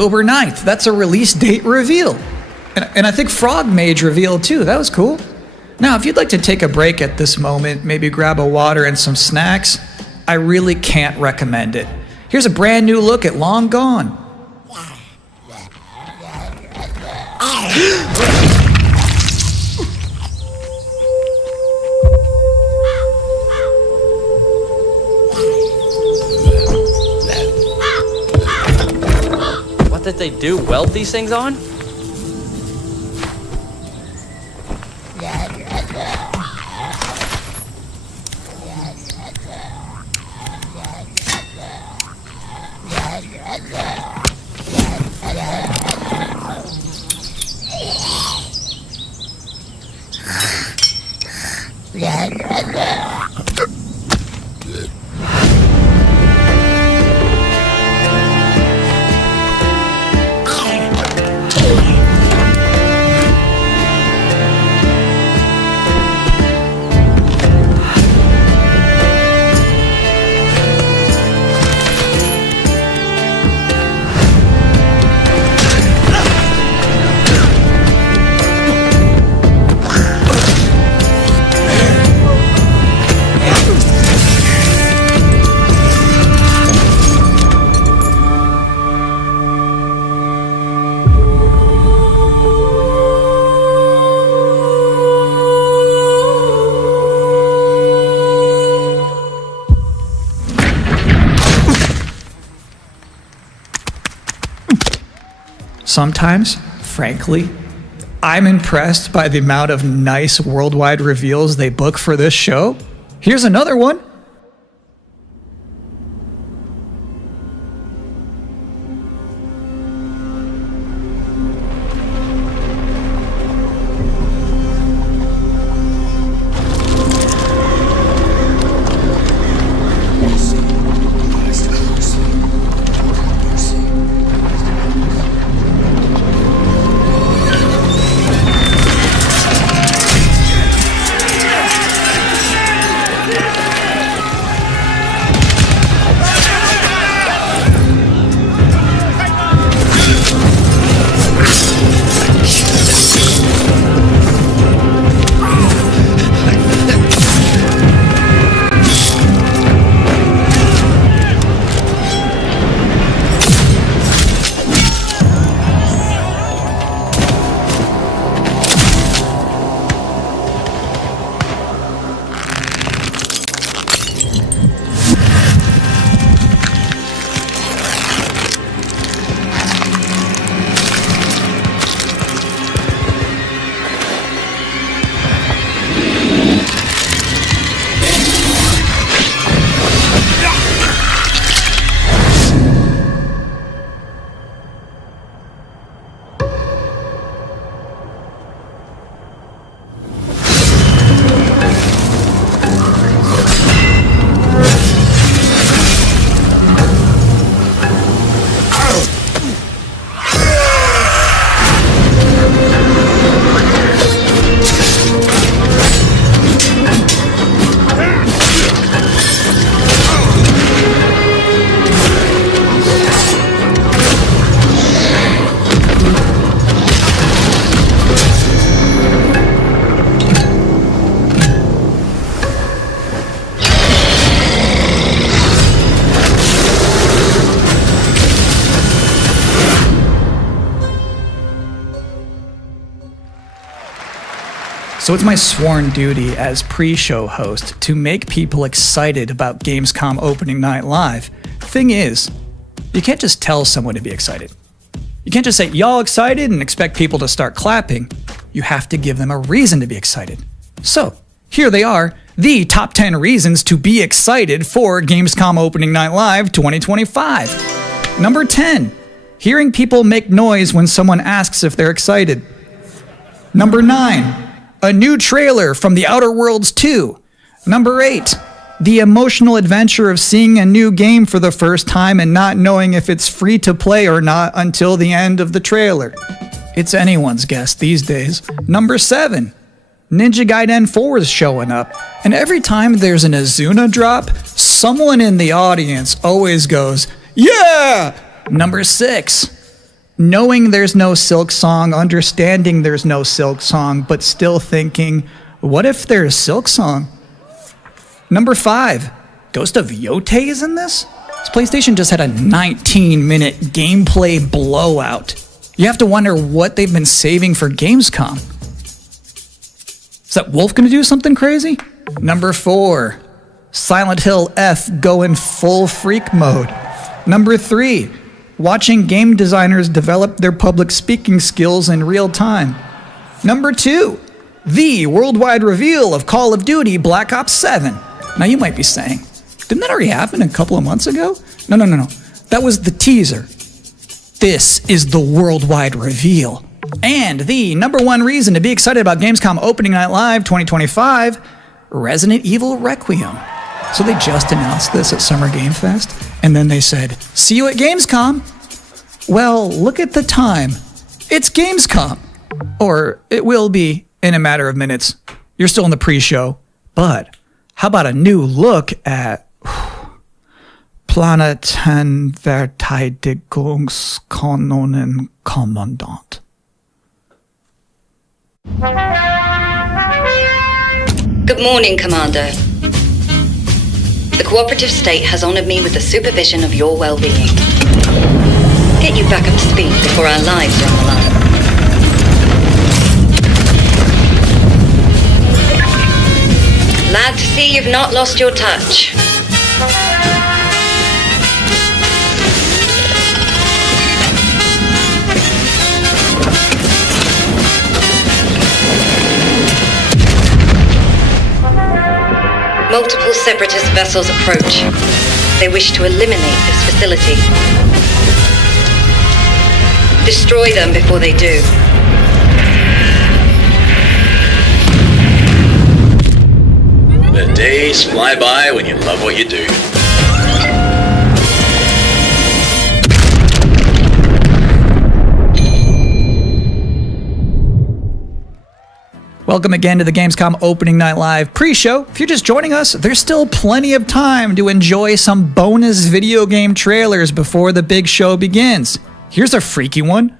October 9th. That's a release date reveal. And I think Frog Mage revealed too. That was cool. Now, if you'd like to take a break at this moment, maybe grab a water and some snacks, I really can't recommend it. Here's a brand new look at Long Gone. What did they do? Weld these things on? Sometimes, frankly, I'm impressed by the amount of nice worldwide reveals they book for this show. Here's another one. So it's my sworn duty as pre-show host to make people excited about Gamescom opening night live. Thing is, you can't just tell someone to be excited. You can't just say, y'all excited, and expect people to start clapping. You have to give them a reason to be excited. So, here they are, the top 10 reasons to be excited for Gamescom opening night live 2025. Number 10, hearing people make noise when someone asks if they're excited. Number 9, a new trailer from The Outer Worlds 2. Number 8, the emotional adventure of seeing a new game for the first time and not knowing if it's free to play or not until the end of the trailer. It's anyone's guess these days. Number 7, Ninja Gaiden 4 is showing up, and every time there's an Azuna drop, someone in the audience always goes, yeah! Number 6, knowing there's no Silk Song, understanding there's no Silk Song, but still thinking, what if there's Silk Song? Number 5, Ghost of Yotei is in this? This PlayStation just had a 19-minute gameplay blowout. You have to wonder what they've been saving for Gamescom. Is that Wolf gonna do something crazy? Number 4, Silent Hill F going full freak mode. Number 3, watching game designers develop their public speaking skills in real time. Number 2, the worldwide reveal of Call of Duty Black Ops 7. Now you might be saying, didn't that already happen a couple of months ago? No. That was the teaser. This is the worldwide reveal. And the number 1 reason to be excited about Gamescom Opening Night Live 2025, Resident Evil Requiem. So they just announced this at Summer Game Fest, and then they said, see you at Gamescom. Well, look at the time. It's Gamescom. Or it will be in a matter of minutes. You're still in the pre-show. But how about a new look at Planetenverteidigungskanonen-Kommandant? Good morning, Commander. The cooperative state has honored me with the supervision of your well-being. Get you back up to speed before our lives are on the line. Glad to see you've not lost your touch. Multiple separatist vessels approach. They wish to eliminate this facility. Destroy them before they do. The days fly by when you love what you do. Welcome again to the Gamescom Opening Night Live pre-show. If you're just joining us, there's still plenty of time to enjoy some bonus video game trailers before the big show begins. Here's a freaky one.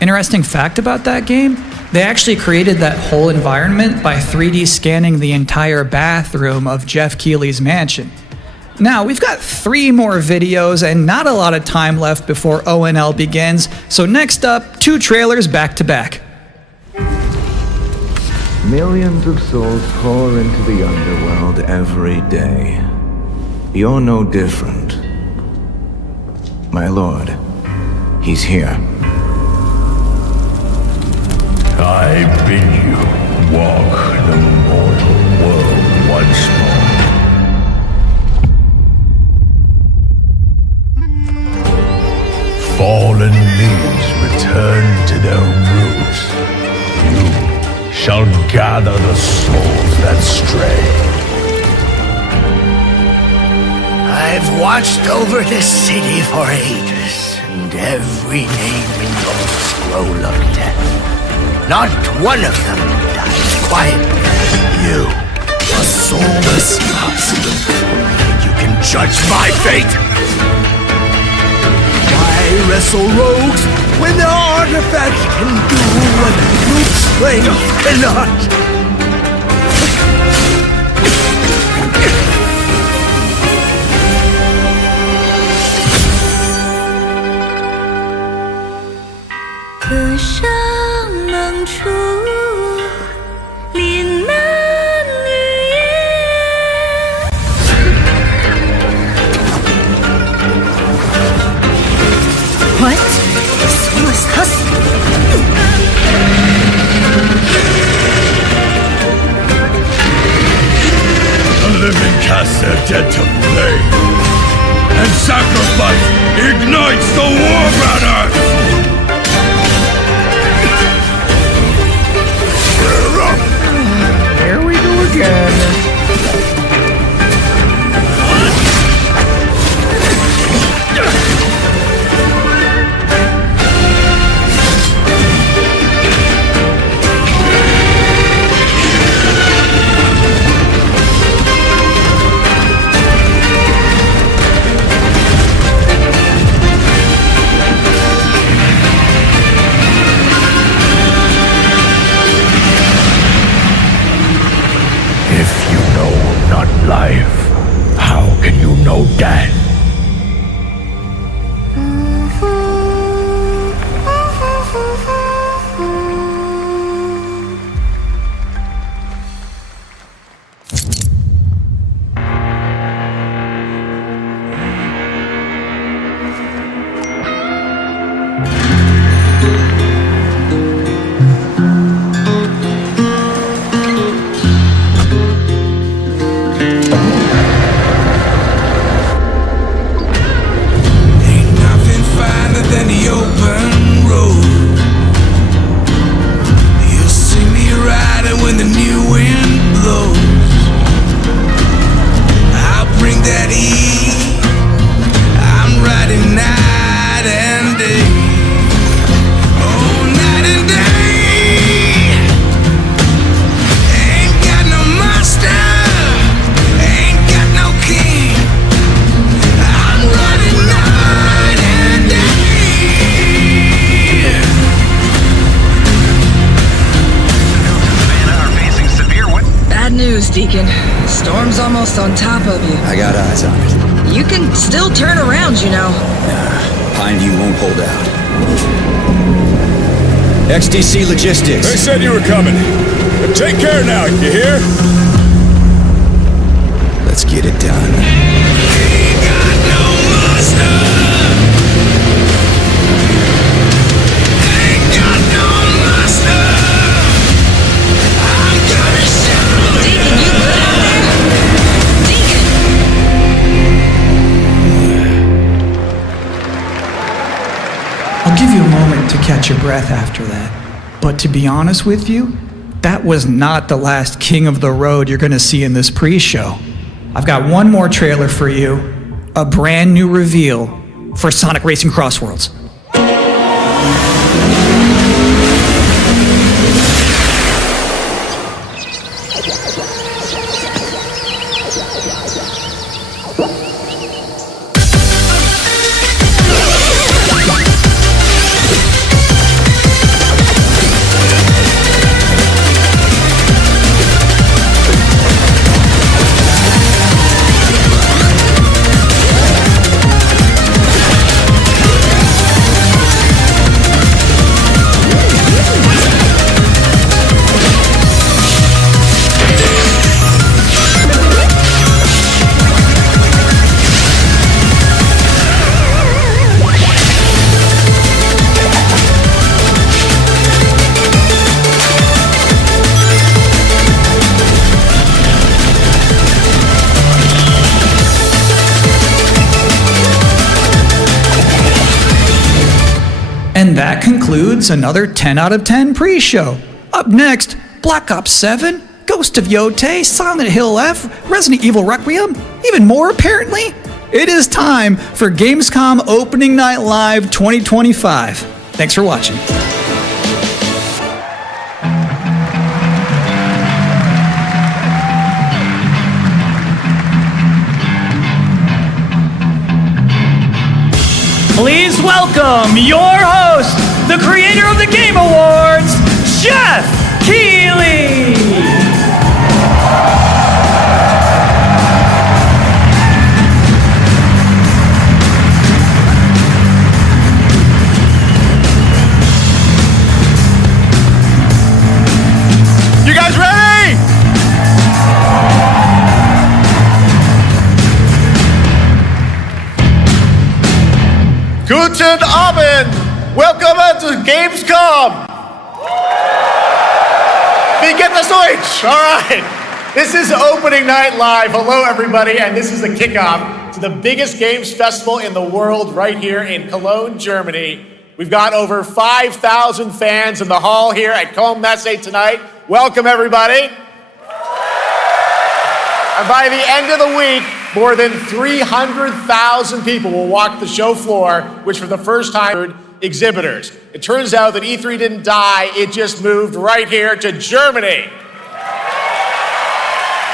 Interesting fact about that game, they actually created that whole environment by 3D scanning the entire bathroom of Geoff Keighley's mansion. Now, we've got 3 more videos and not a lot of time left before ONL begins, so next up, 2 trailers back to back. Millions of souls pour into the underworld every day. You're no different. My lord, he's here. I bid you walk the mortal world once more. Fallen leaves return to their roots. You shall gather the souls that stray. I've watched over this city for ages, and every name in your scroll of death Not one of them dies quietly. You, a soulless husk. You can judge my fate. Why wrestle rogues when their artifacts can do what brute strength cannot? What? The soulless husk? The living cast their dead to flame, and sacrifice ignites the war banners! Here we go again. If you know not life, how can you know death? Deacon. Storm's almost on top of you. I got eyes on it. You can still turn around, you know. Nah, Pineview won't hold out. XDC Logistics. They said you were coming. But take care now, you hear? Let's get it done. Ain't got no monster. Ain't got no monster. I'm gonna show you. Deacon, you good out there? Deacon! I'll give you a moment to catch your breath after that. But to be honest with you, that was not the last King of the Road you're going to see in this pre-show. I've got one more trailer for you, a brand new reveal for Sonic Racing Crossworlds. And that concludes another 10 out of 10 pre-show. Up next, Black Ops 7, Ghost of Yotei, Silent Hill F, Resident Evil Requiem, even more apparently. It is time for Gamescom Opening Night Live 2025. Thanks for watching. Please welcome your host, the creator of the Game Awards, Geoff Keighley! You guys ready? Guten Abend! Welcome to Gamescom! Wie geht das Deutsch? Alright, this is opening night live. Hello everybody, and this is the kickoff to the biggest games festival in the world right here in Cologne, Germany. We've got over 5,000 fans in the hall here at Cologne Messe tonight. Welcome everybody. And by the end of the week, more than 300,000 people will walk the show floor, which for the first time exhibitors. It turns out that E3 didn't die, it just moved right here to Germany.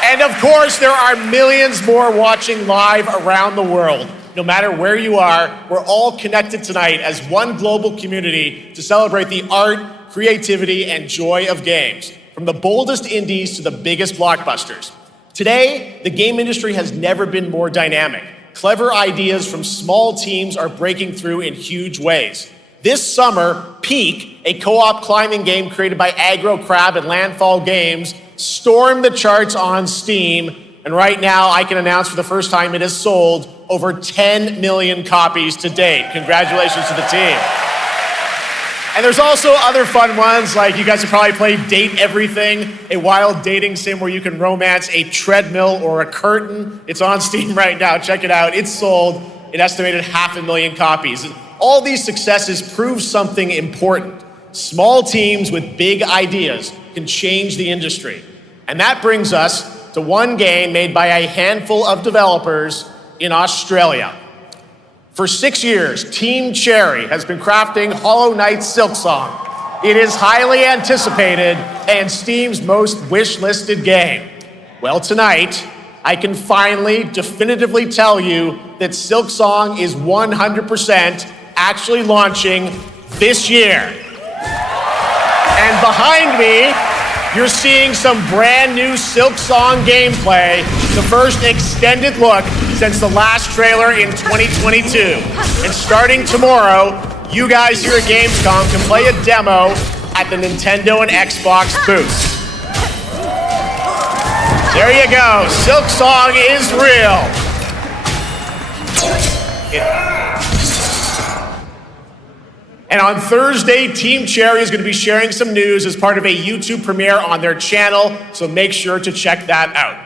And of course, there are millions more watching live around the world. No matter where you are, we're all connected tonight as one global community to celebrate the art, creativity, and joy of games, from the boldest indies to the biggest blockbusters. Today, the game industry has never been more dynamic. Clever ideas from small teams are breaking through in huge ways. This summer, Peak, a co-op climbing game created by Aggro Crab and Landfall Games, stormed the charts on Steam, and right now I can announce for the first time it has sold over 10 million copies to date. Congratulations to the team. And there's also other fun ones, like you guys have probably played Date Everything, a wild dating sim where you can romance a treadmill or a curtain. It's on Steam right now, check it out. It's sold an estimated 500,000 copies. And all these successes prove something important. Small teams with big ideas can change the industry. And that brings us to one game made by a handful of developers in Australia. For 6 years, Team Cherry has been crafting Hollow Knight's Silksong. It is highly anticipated and Steam's most wish-listed game. Well, tonight, I can finally definitively tell you that Silksong is 100% actually launching this year. And behind me, you're seeing some brand new Silksong gameplay, the first extended look since the last trailer in 2022. And starting tomorrow, you guys here at Gamescom can play a demo at the Nintendo and Xbox booths. There you go, Silksong is real. And on Thursday, Team Cherry is going to be sharing some news as part of a YouTube premiere on their channel, so make sure to check that out.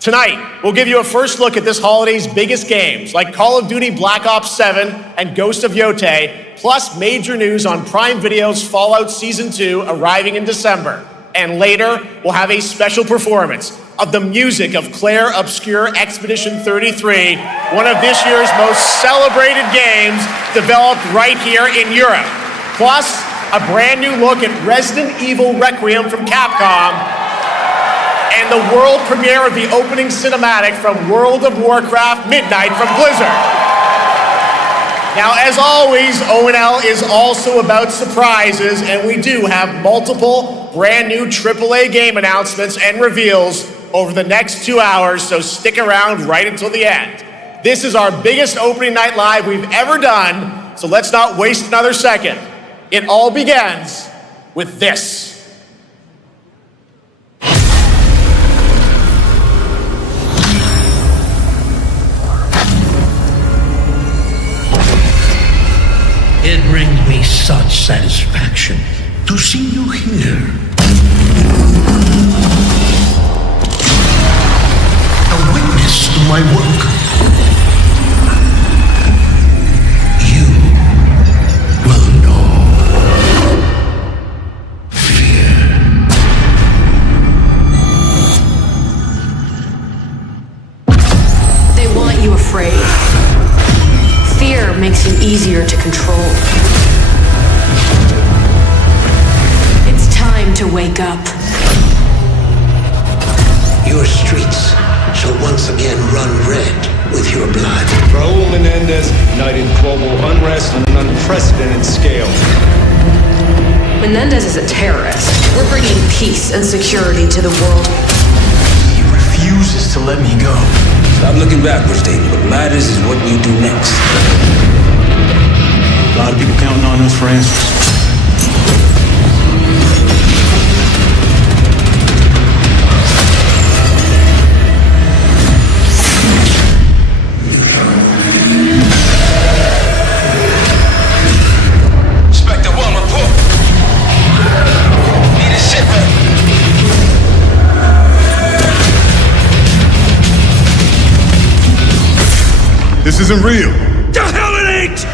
Tonight, we'll give you a first look at this holiday's biggest games, like Call of Duty Black Ops 7 and Ghost of Yotei, plus major news on Prime Video's Fallout Season 2 arriving in December. And later, we'll have a special performance of the music of Claire Obscure Expedition 33, one of this year's most celebrated games developed right here in Europe. Plus, a brand new look at Resident Evil Requiem from Capcom, and the world premiere of the opening cinematic from World of Warcraft Midnight from Blizzard. Now, as always, ONL is also about surprises, and we do have multiple brand new AAA game announcements and reveals over the next 2 hours, so stick around right until the end. This is our biggest opening night live we've ever done, so let's not waste another second. It all begins with this. It brings me such satisfaction to see you here. A witness to my work. You will know fear. They want you afraid. Fear makes you easier to control. It's time to wake up. Your streets shall once again run red with your blood. Raul Menendez ignited global unrest on an unprecedented scale. Menendez is a terrorist. We're bringing peace and security to the world. He refuses to let me go. Stop looking backwards, David. What matters is what we do next. A lot of people counting on us for answers. This isn't real. The hell it ain't!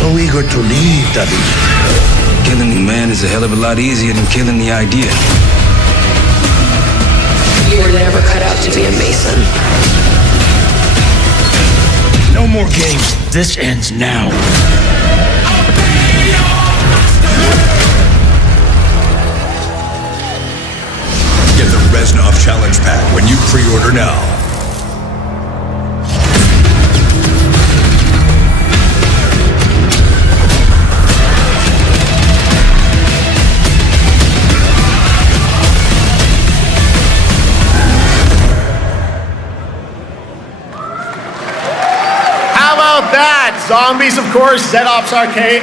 So eager to leave, David. Killing the man is a hell of a lot easier than killing the idea. You were never cut out to be a Mason. No more games. This ends now. Get the Reznov Challenge Pack when you pre-order now. That Zombies, of course, Dead Ops Arcade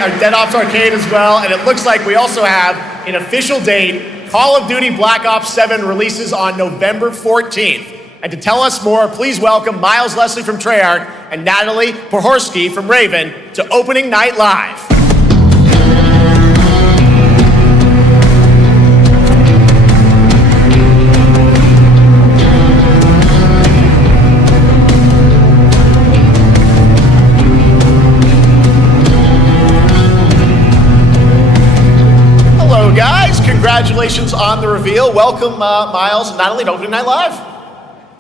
as well, and it looks like we also have an official date. Call of Duty Black Ops 7 releases on November 14th. And to tell us more, please welcome Miles Leslie from Treyarch and Natalie Pohorsky from Raven to Opening Night Live. Congratulations on the reveal. Welcome, Miles and Natalie, to Opening Night Live.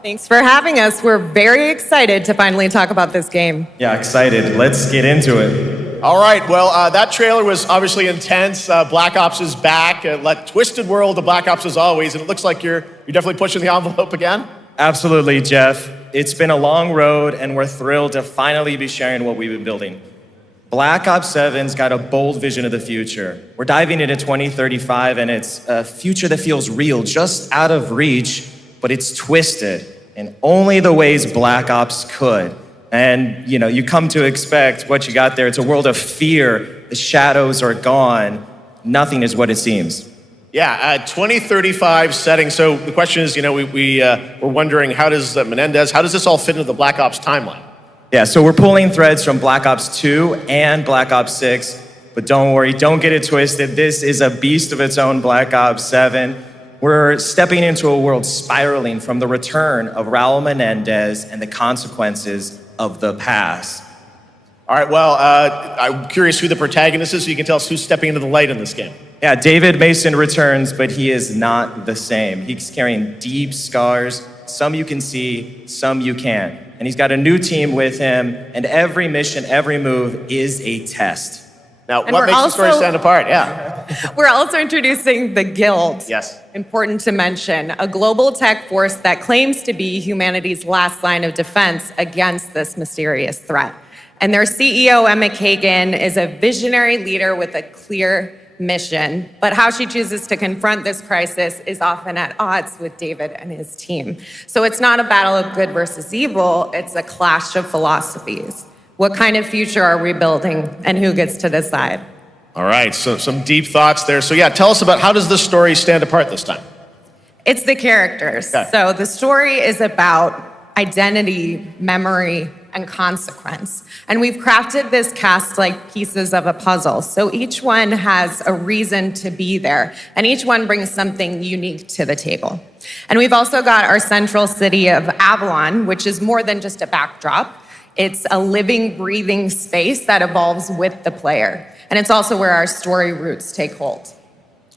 Thanks for having us. We're very excited to finally talk about this game. Yeah, excited. Let's get into it. All right, well, that trailer was obviously intense. Black Ops is back. Twisted world of Black Ops as always, and it looks like you're definitely pushing the envelope again. Absolutely, Jeff. It's been a long road, and we're thrilled to finally be sharing what we've been building. Black Ops 7's got a bold vision of the future. We're diving into 2035, and it's a future that feels real, just out of reach, but it's twisted in only the ways Black Ops could. And, you come to expect what you got there. It's a world of fear. The shadows are gone. Nothing is what it seems. Yeah, 2035 setting. So the question is, we're wondering, how does this all fit into the Black Ops timeline? Yeah, so we're pulling threads from Black Ops 2 and Black Ops 6, but don't worry, don't get it twisted. This is a beast of its own, Black Ops 7. We're stepping into a world spiraling from the return of Raul Menendez and the consequences of the past. All right, well, I'm curious who the protagonist is, so you can tell us who's stepping into the light in this game. Yeah, David Mason returns, but he is not the same. He's carrying deep scars. Some you can see, some you can't. And he's got a new team with him, and every mission, every move is a test. Now, what makes the story stand apart? Yeah. We're also introducing the Guild. Yes. Important to mention, a global tech force that claims to be humanity's last line of defense against this mysterious threat. And their CEO, Emma Kagan, is a visionary leader with a clear mission, but how she chooses to confront this crisis is often at odds with David and his team. So it's not a battle of good versus evil, it's a clash of philosophies. What kind of future are we building, and who gets to decide? All right, so some deep thoughts there. So yeah, tell us about how does this story stand apart this time? It's the characters. Okay. So the story is about identity, memory, and consequence. And we've crafted this cast like pieces of a puzzle. So each one has a reason to be there, and each one brings something unique to the table. And we've also got our central city of Avalon, which is more than just a backdrop. It's a living, breathing space that evolves with the player. And it's also where our story roots take hold.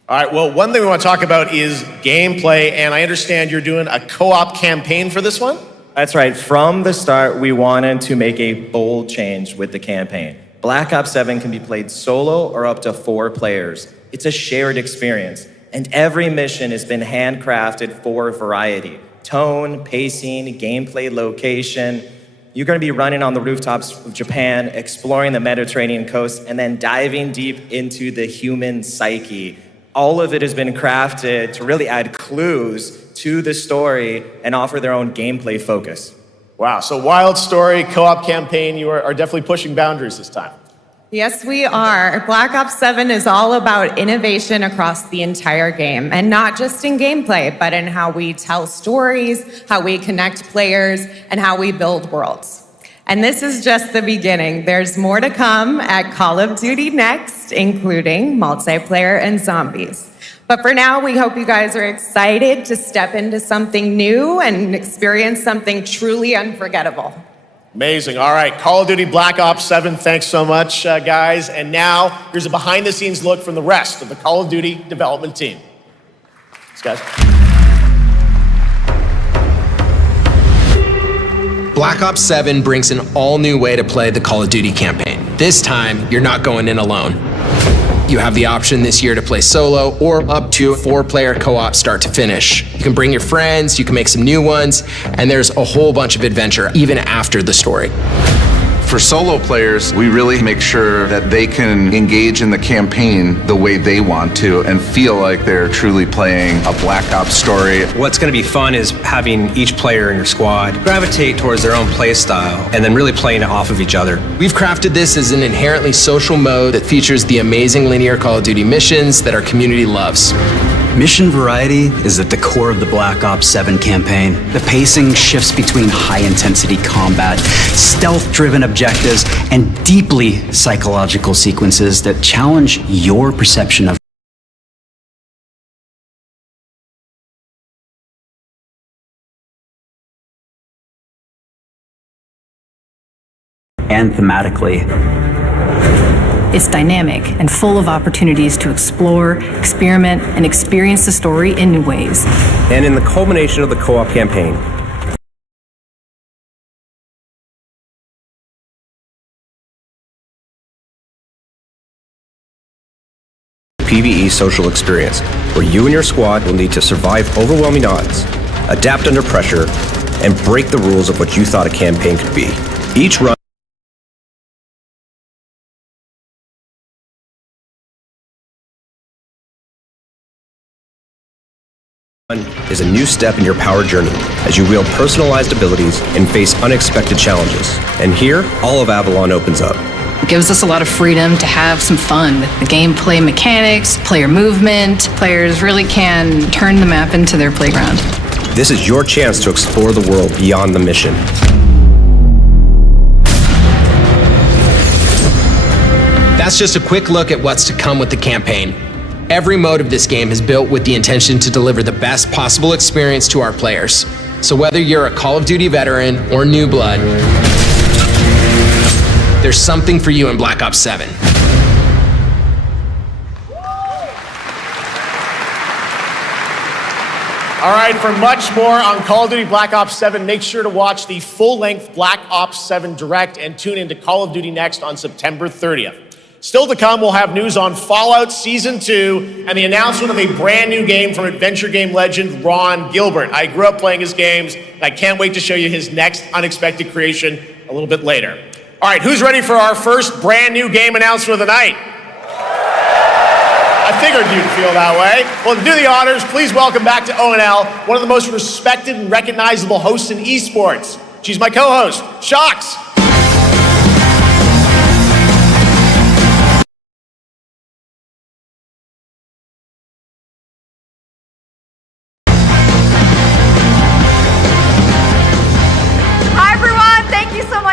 All right, well, one thing we want to talk about is gameplay, and I understand you're doing a co-op campaign for this one? That's right. From the start, we wanted to make a bold change with the campaign. Black Ops 7 can be played solo or up to 4 players. It's a shared experience, and every mission has been handcrafted for variety. Tone, pacing, gameplay location. You're going to be running on the rooftops of Japan, exploring the Mediterranean coast, and then diving deep into the human psyche. All of it has been crafted to really add clues to the story and offer their own gameplay focus. Wow, so wild story, co-op campaign, you are definitely pushing boundaries this time. Yes, we are. Black Ops 7 is all about innovation across the entire game, and not just in gameplay, but in how we tell stories, how we connect players, and how we build worlds. And this is just the beginning. There's more to come at Call of Duty Next, including multiplayer and zombies. But for now, we hope you guys are excited to step into something new and experience something truly unforgettable. Amazing. All right, Call of Duty Black Ops 7, thanks so much, guys. And now, here's a behind-the-scenes look from the rest of the Call of Duty development team. Thanks, guys. Black Ops 7 brings an all-new way to play the Call of Duty campaign. This time, you're not going in alone. You have the option this year to play solo or up to 4-player co-op start to finish. You can bring your friends, you can make some new ones, and there's a whole bunch of adventure even after the story. For solo players, we really make sure that they can engage in the campaign the way they want to and feel like they're truly playing a Black Ops story. What's going to be fun is having each player in your squad gravitate towards their own play style and then really playing it off of each other. We've crafted this as an inherently social mode that features the amazing linear Call of Duty missions that our community loves. Mission variety is at the core of the Black Ops 7 campaign. The pacing shifts between high-intensity combat, stealth-driven objectives, and deeply psychological sequences that challenge your perception of and thematically. It's dynamic and full of opportunities to explore, experiment, and experience the story in new ways. And in the culmination of the co-op campaign, PvE social experience, where you and your squad will need to survive overwhelming odds, adapt under pressure, and break the rules of what you thought a campaign could be. Each run is a new step in your power journey as you wield personalized abilities and face unexpected challenges. And here, all of Avalon opens up. It gives us a lot of freedom to have some fun with the gameplay mechanics, player movement. Players really can turn the map into their playground. This is your chance to explore the world beyond the mission. That's just a quick look at what's to come with the campaign. Every mode of this game is built with the intention to deliver the best possible experience to our players. So whether you're a Call of Duty veteran or new blood, there's something for you in Black Ops 7. All right, for much more on Call of Duty Black Ops 7, make sure to watch the full-length Black Ops 7 Direct and tune into Call of Duty Next on September 30th. Still to come, we'll have news on Fallout Season 2 and the announcement of a brand new game from adventure game legend Ron Gilbert. I grew up playing his games, and I can't wait to show you his next unexpected creation a little bit later. All right, who's ready for our first brand new game announcement of the night? I figured you'd feel that way. Well, to do the honors, please welcome back to ONL, one of the most respected and recognizable hosts in esports. She's my co-host, Sjokz.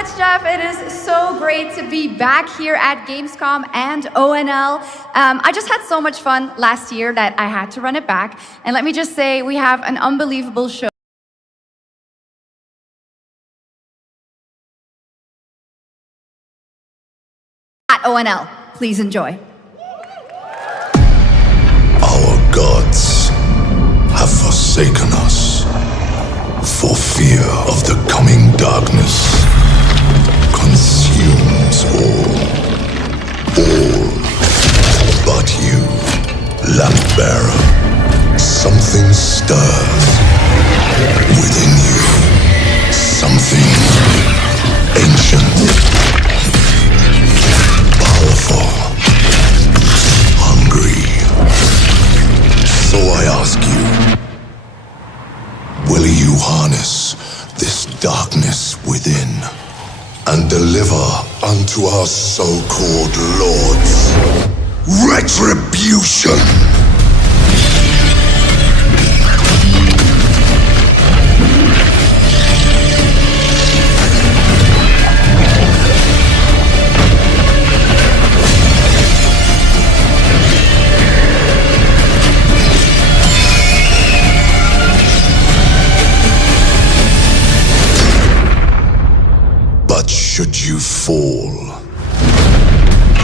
much, Geoff. It is so great to be back here at Gamescom and ONL. I just had so much fun last year that I had to run it back. And let me just say, we have an unbelievable show. At ONL, please enjoy. Our gods have forsaken us for fear of the coming darkness consumes all but you, lamp-bearer. Something stirs within you, something ancient, powerful, hungry. So I ask you, will you harness this darkness within and deliver unto our so-called lords retribution? Should you fall,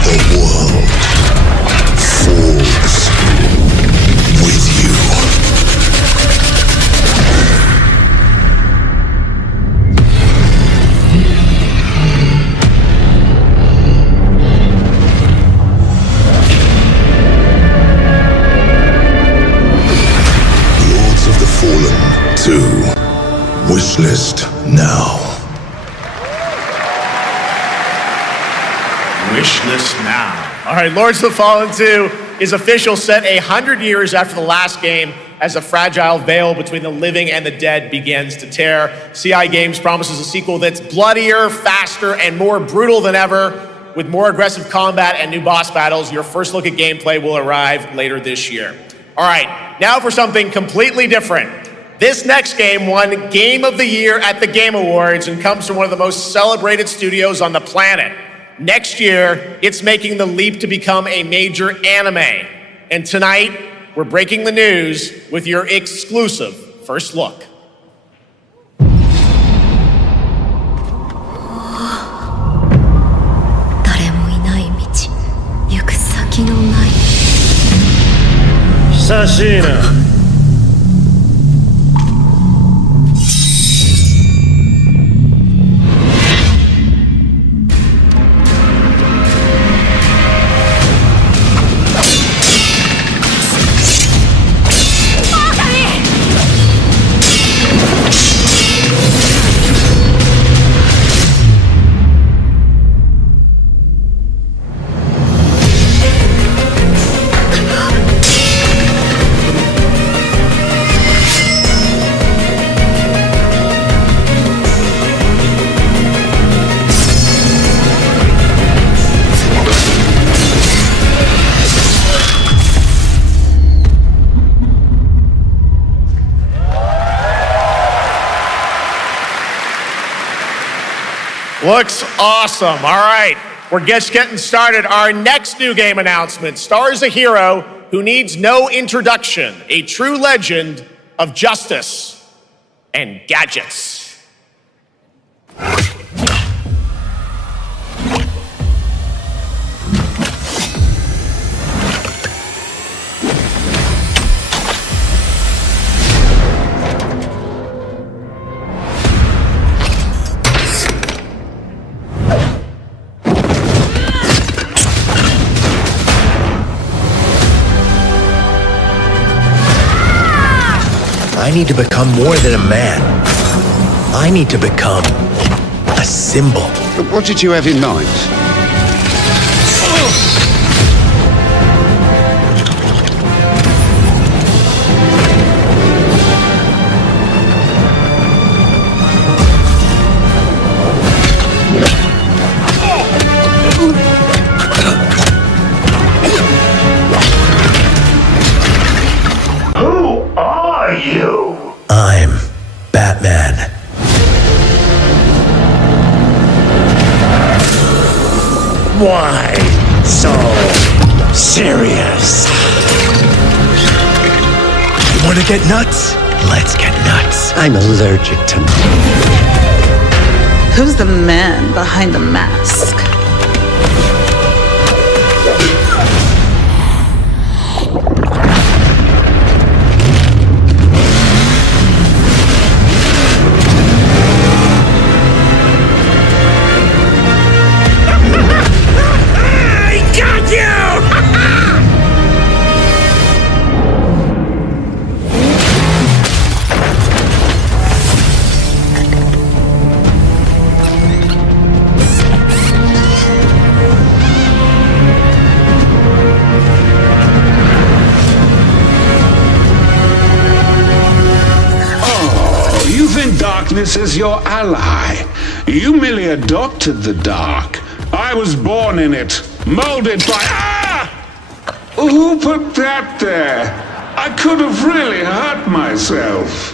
the world falls with you. Lords of the Fallen 2. Wishlist now. Wishlist now. All right, Lords of the Fallen 2 is official, set 100 years after the last game as a fragile veil between the living and the dead begins to tear. CI Games promises a sequel that's bloodier, faster, and more brutal than ever. With more aggressive combat and new boss battles, your first look at gameplay will arrive later this year. All right, now for something completely different. This next game won Game of the Year at the Game Awards and comes from one of the most celebrated studios on the planet. Next year, it's making the leap to become a major anime. And tonight, we're breaking the news with your exclusive first look. Sashina. Looks awesome. All right, we're just getting started. Our next new game announcement stars a hero who needs no introduction, a true legend of justice and gadgets. I need to become more than a man. I need to become a symbol. But what did you have in mind? Who are you? I'm Batman. Why so serious? You want to get nuts? Let's get nuts. I'm allergic to Who's the man behind the mask? Darkness is your ally. You merely adopted the dark. I was born in it, molded by... Ah! Who put that there? I could have really hurt myself.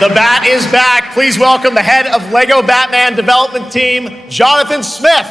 The Bat is back. Please welcome the head of LEGO Batman development team, Jonathan Smith.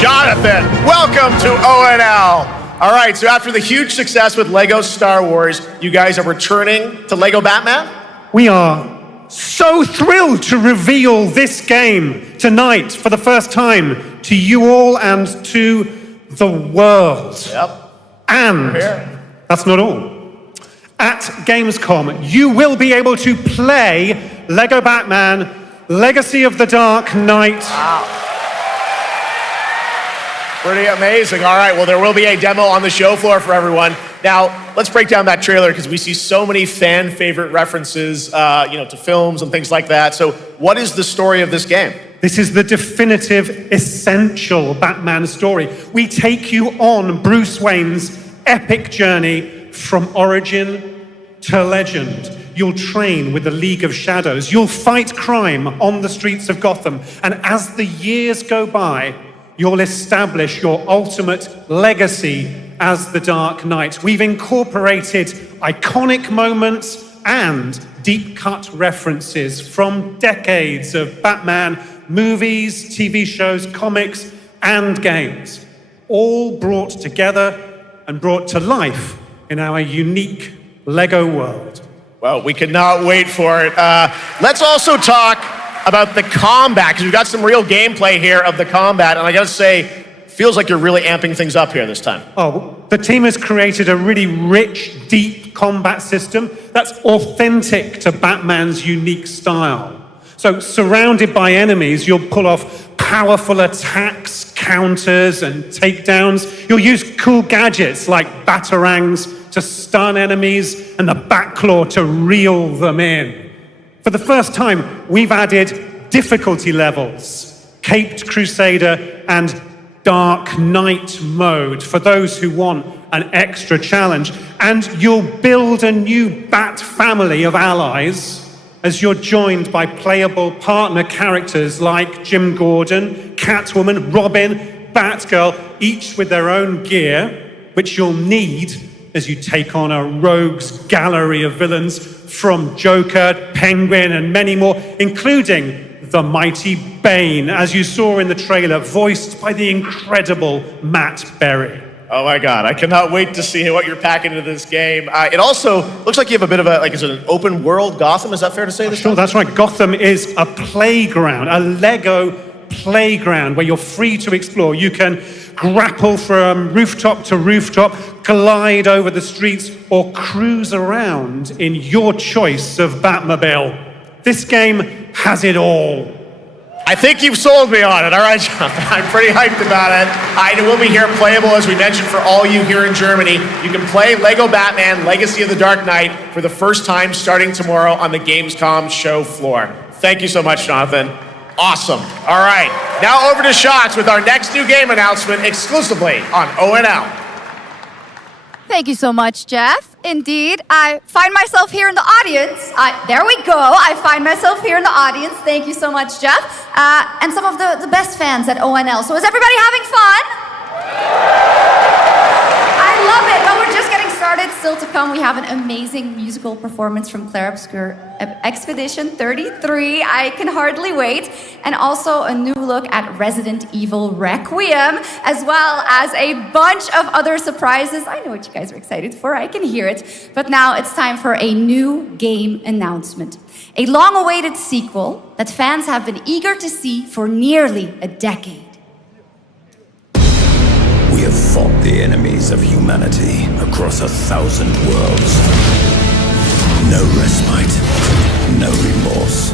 Jonathan, welcome to ONL. All right, so after the huge success with LEGO Star Wars, you guys are returning to LEGO Batman? We are so thrilled to reveal this game tonight for the first time to you all and to the world. Yep. And that's not all. At Gamescom, you will be able to play LEGO Batman Legacy of the Dark Knight. Wow. Pretty amazing. All right, well, there will be a demo on the show floor for everyone. Now, let's break down that trailer because we see so many fan favorite references, to films and things like that. So what is the story of this game? This is the definitive, essential Batman story. We take you on Bruce Wayne's epic journey from origin to legend. You'll train with the League of Shadows. You'll fight crime on the streets of Gotham. And as the years go by, you'll establish your ultimate legacy as the Dark Knight. We've incorporated iconic moments and deep-cut references from decades of Batman movies, TV shows, comics, and games, all brought together and brought to life in our unique LEGO world. Well, we cannot wait for it. Let's also talk about the combat, because we've got some real gameplay here of the combat, and I gotta say, feels like you're really amping things up here this time. Oh, the team has created a really rich, deep combat system that's authentic to Batman's unique style. So, surrounded by enemies, you'll pull off powerful attacks, counters, and takedowns. You'll use cool gadgets like batarangs to stun enemies and the Batclaw to reel them in. For the first time, we've added difficulty levels, Caped Crusader and Dark Knight mode for those who want an extra challenge. And you'll build a new Bat family of allies as you're joined by playable partner characters like Jim Gordon, Catwoman, Robin, Batgirl, each with their own gear, which you'll need as you take on a rogues gallery of villains from Joker, Penguin, and many more, including the mighty Bane, as you saw in the trailer, voiced by the incredible Matt Berry. Oh my God, I cannot wait to see what you're packing into this game. It also looks like you have a bit of is it an open world Gotham? Is that fair to say? Sure, that's right. Gotham is a playground, a LEGO playground where you're free to explore. You can grapple from rooftop to rooftop, glide over the streets, or cruise around in your choice of Batmobile. This game has it all. I think you've sold me on it. All right, Jonathan. I'm pretty hyped about it. It will be here playable, as we mentioned, for all you here in Germany. You can play LEGO Batman Legacy of the Dark Knight for the first time starting tomorrow on the Gamescom show floor. Thank you so much, Jonathan. Awesome. All right, now over to Sjokz with our next new game announcement exclusively on ONL. Thank you so much, Jeff. Indeed, I find myself here in the audience. There we go. I find myself here in the audience. Thank you so much, Geoff. And some of the best fans at ONL. So is everybody having fun? I love it. But we're just getting started. Still to come, we have an amazing musical performance from Claire Obscure Expedition 33. I can hardly wait. And also a new look at Resident Evil Requiem, as well as a bunch of other surprises. I know what you guys are excited for. I can hear it. But now it's time for a new game announcement. A long-awaited sequel that fans have been eager to see for nearly a decade. We have fought the enemies of humanity across 1,000 worlds. No respite, no remorse,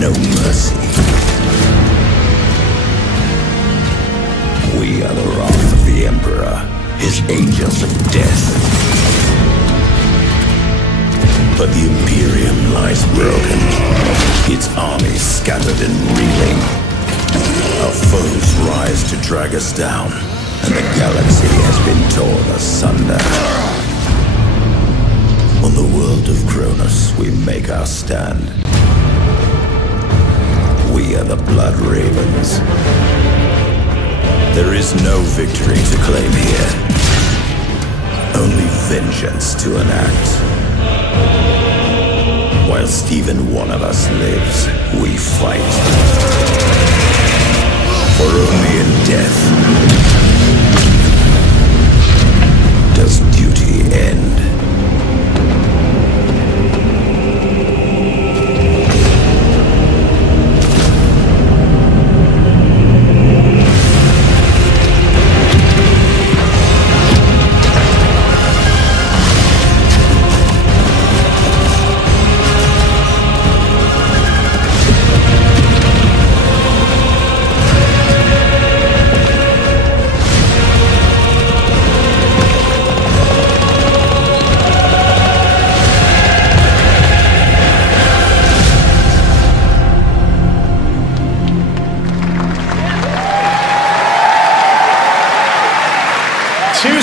no mercy. We are the wrath of the Emperor, his angels of death. But the Imperium lies broken, its armies scattered and reeling. Our foes rise to drag us down, and the galaxy has been torn asunder. On the world of Cronus, we make our stand. We are the Blood Ravens. There is no victory to claim here, only vengeance to enact. Whilst even one of us lives, we fight. For only in death does duty end.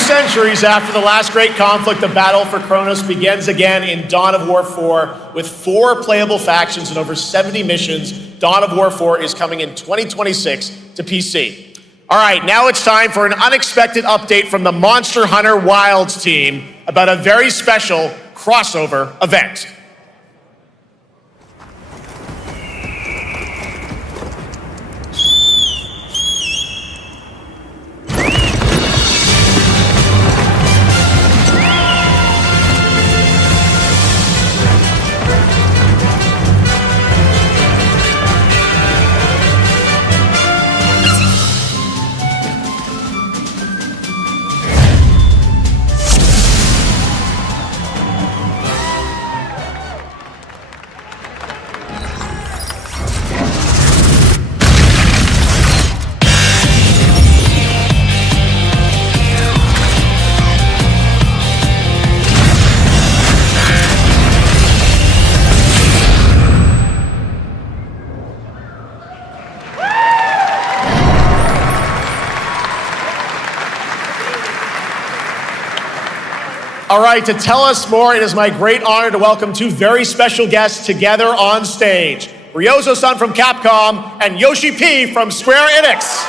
Centuries after the last great conflict, the battle for Cronus begins again in Dawn of War 4 with 4 playable factions and over 70 missions. Dawn of War 4 is coming in 2026 to PC. All right, now it's time for an unexpected update from the Monster Hunter Wilds team about a very special crossover event. All right, to tell us more, it is my great honor to welcome 2 very special guests together on stage. Ryozo-san from Capcom and Yoshi P from Square Enix.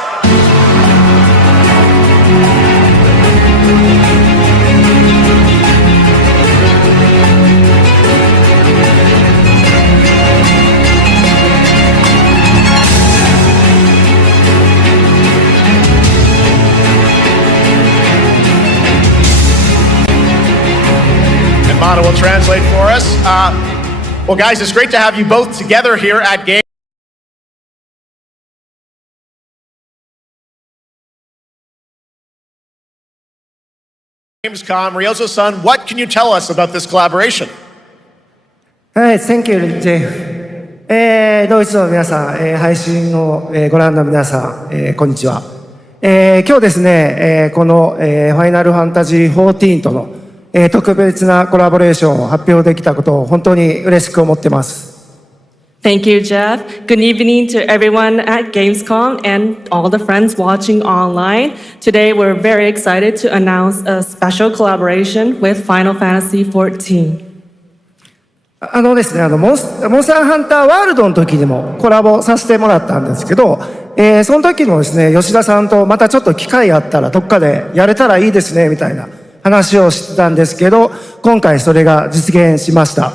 Mana will translate for us. Well, guys, it's great to have you both together here at Gamescom. Ryozo-san, what can you tell us about this collaboration? Thank you, Jeff. ドイツの皆さん、配信をご覧の皆さん、こんにちは。今日ですね、このファイナルファンタジー14との特別なコラボレーションを発表できたことを本当に嬉しく思ってます。Thank you, Jeff. Good evening to everyone at Gamescom and all the friends watching online. Today, we're very excited to announce a special collaboration with Final Fantasy XIV. ですね、モンスターハンターワールドの時にもコラボさせてもらったんですけど、その時もですね、吉田さんとまたちょっと機会あったらどっかでやれたらいいですね、みたいな話をしてたんですけど、今回それが実現しました。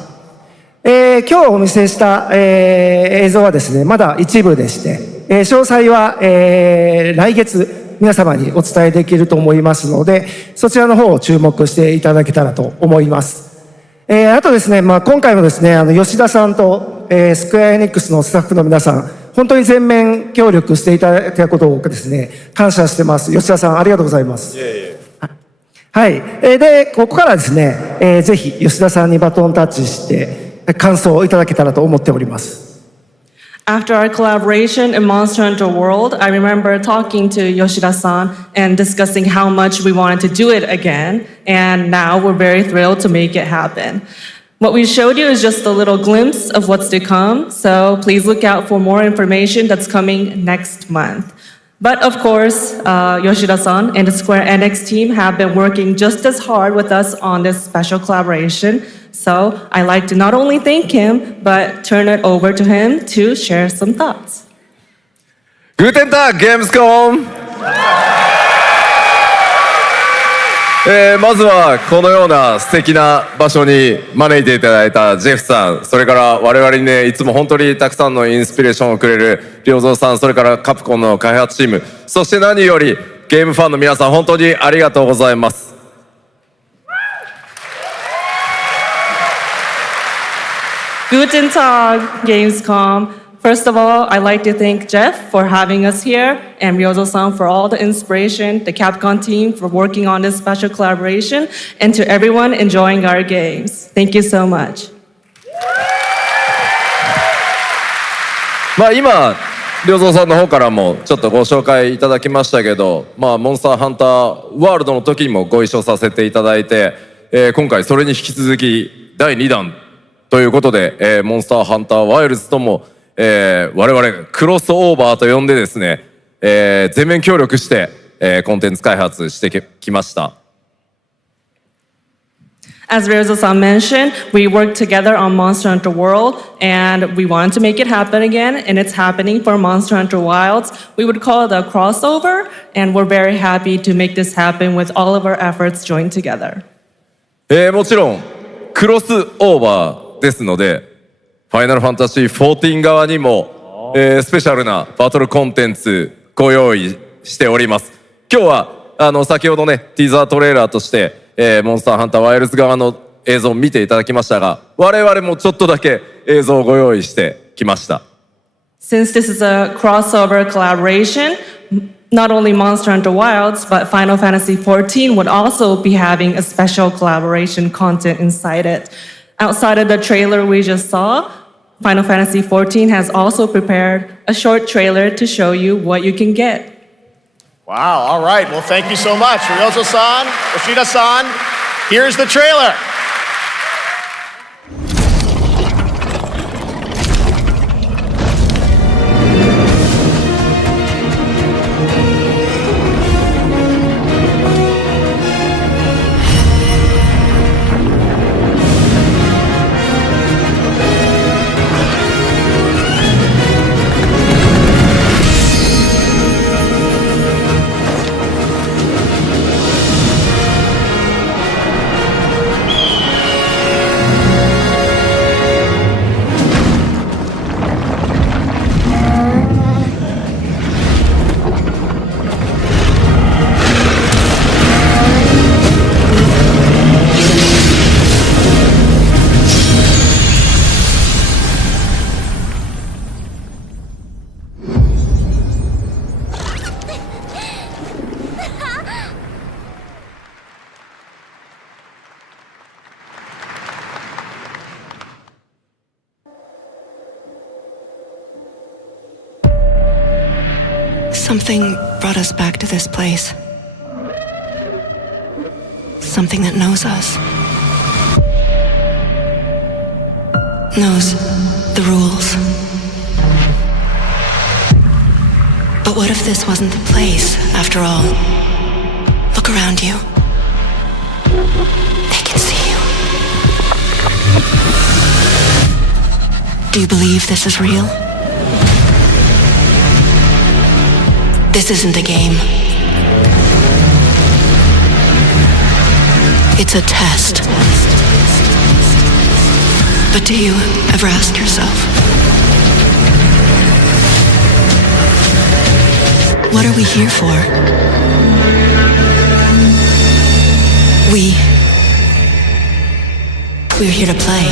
今日お見せした、映像はですね、まだ一部でして、詳細は、来月皆様にお伝えできると思いますので、そちらの方を注目していただけたらと思います。あとですね、今回もですね、吉田さんと、スクエアエニックスのスタッフの皆さん、本当に全面協力していただいたことをですね、感謝してます。吉田さん、ありがとうございます。はい。で、ここからですね、ぜひ吉田さんにバトンタッチして、感想をいただけたらと思っております。After our collaboration in Monster Hunter World, I remember talking to Yoshida-san and discussing how much we wanted to do it again, and now we're very thrilled to make it happen. What we showed you is just a little glimpse of what's to come, so please look out for more information that's coming next month. But of course, Yoshida-san and the Square Enix team have been working just as hard with us on this special collaboration. So I'd like to not only thank him, but turn it over to him to share some thoughts. Guten Tag, Gamescom! まずはこのような素敵な場所に招いていただいたジェフさん、それから我々にね、いつも本当にたくさんのインスピレーションをくれる良三さん、それからカプコンの開発チーム、そして何よりゲームファンの皆さん、本当にありがとうございます。Guten Tag, Gamescom. First of all, I'd like to thank Geoff for having us here and Ryozo-san for all the inspiration, the Capcom team for working on this special collaboration, and to everyone enjoying our games. Thank you so much. 今、良三さんの方からもちょっとご紹介いただきましたけど、モンスターハンターワールドの時にもご一緒させていただいて、今回それに引き続き第2弾ということで、モンスターハンターワイルズとも、我々クロスオーバーと呼んでですね、全面協力して、コンテンツ開発してきました。As Ryozo-san mentioned, we worked together on Monster Hunter World, and we wanted to make it happen again, and it's happening for Monster Hunter Wilds. We would call it a crossover, and we're very happy to make this happen with all of our efforts joined together. もちろんクロスオーバーですので、ファイナルファンタジー14側にも、スペシャルなバトルコンテンツご用意しております。今日は先ほどねティザートレーラーとして、モンスターハンターワイルズ側の映像を見ていただきましたが、我々もちょっとだけ映像をご用意してきました。Since this is a crossover collaboration, not only Monster Hunter Wilds, but Final Fantasy XIV would also be having a special collaboration content inside it. Outside of the trailer we just saw, Final Fantasy XIV has also prepared a short trailer to show you what you can get. Wow, all right. Well, thank you so much. Ryozo-san, Yoshida-san, here's the trailer. Something brought us back to this place. Something that knows us. Knows the rules. But what if this wasn't the place, after all? Look around you. They can see you. Do you believe this is real? This isn't a game. It's a test. But do you ever ask yourself, what are we here for? We're here to play.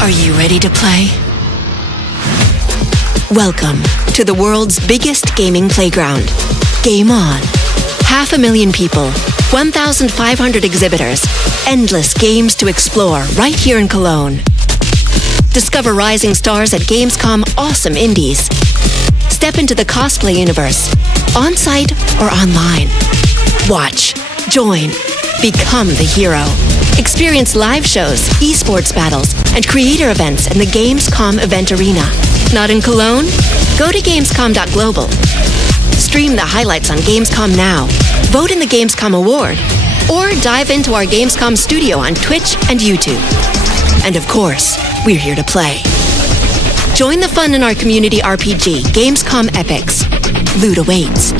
Are you ready to play? Welcome to the world's biggest gaming playground. Game On. 500,000 people, 1,500 exhibitors, endless games to explore right here in Cologne. Discover rising stars at Gamescom awesome indies. Step into the cosplay universe, on-site or online. Watch, join, become the hero. Experience live shows, esports battles, and creator events in the Gamescom event arena. Not in Cologne? Go to Gamescom.global. Stream the highlights on Gamescom Now. Vote in the Gamescom Award. Or dive into our Gamescom studio on Twitch and YouTube. And of course, we're here to play. Join the fun in our community RPG, Gamescom Epics. Loot awaits.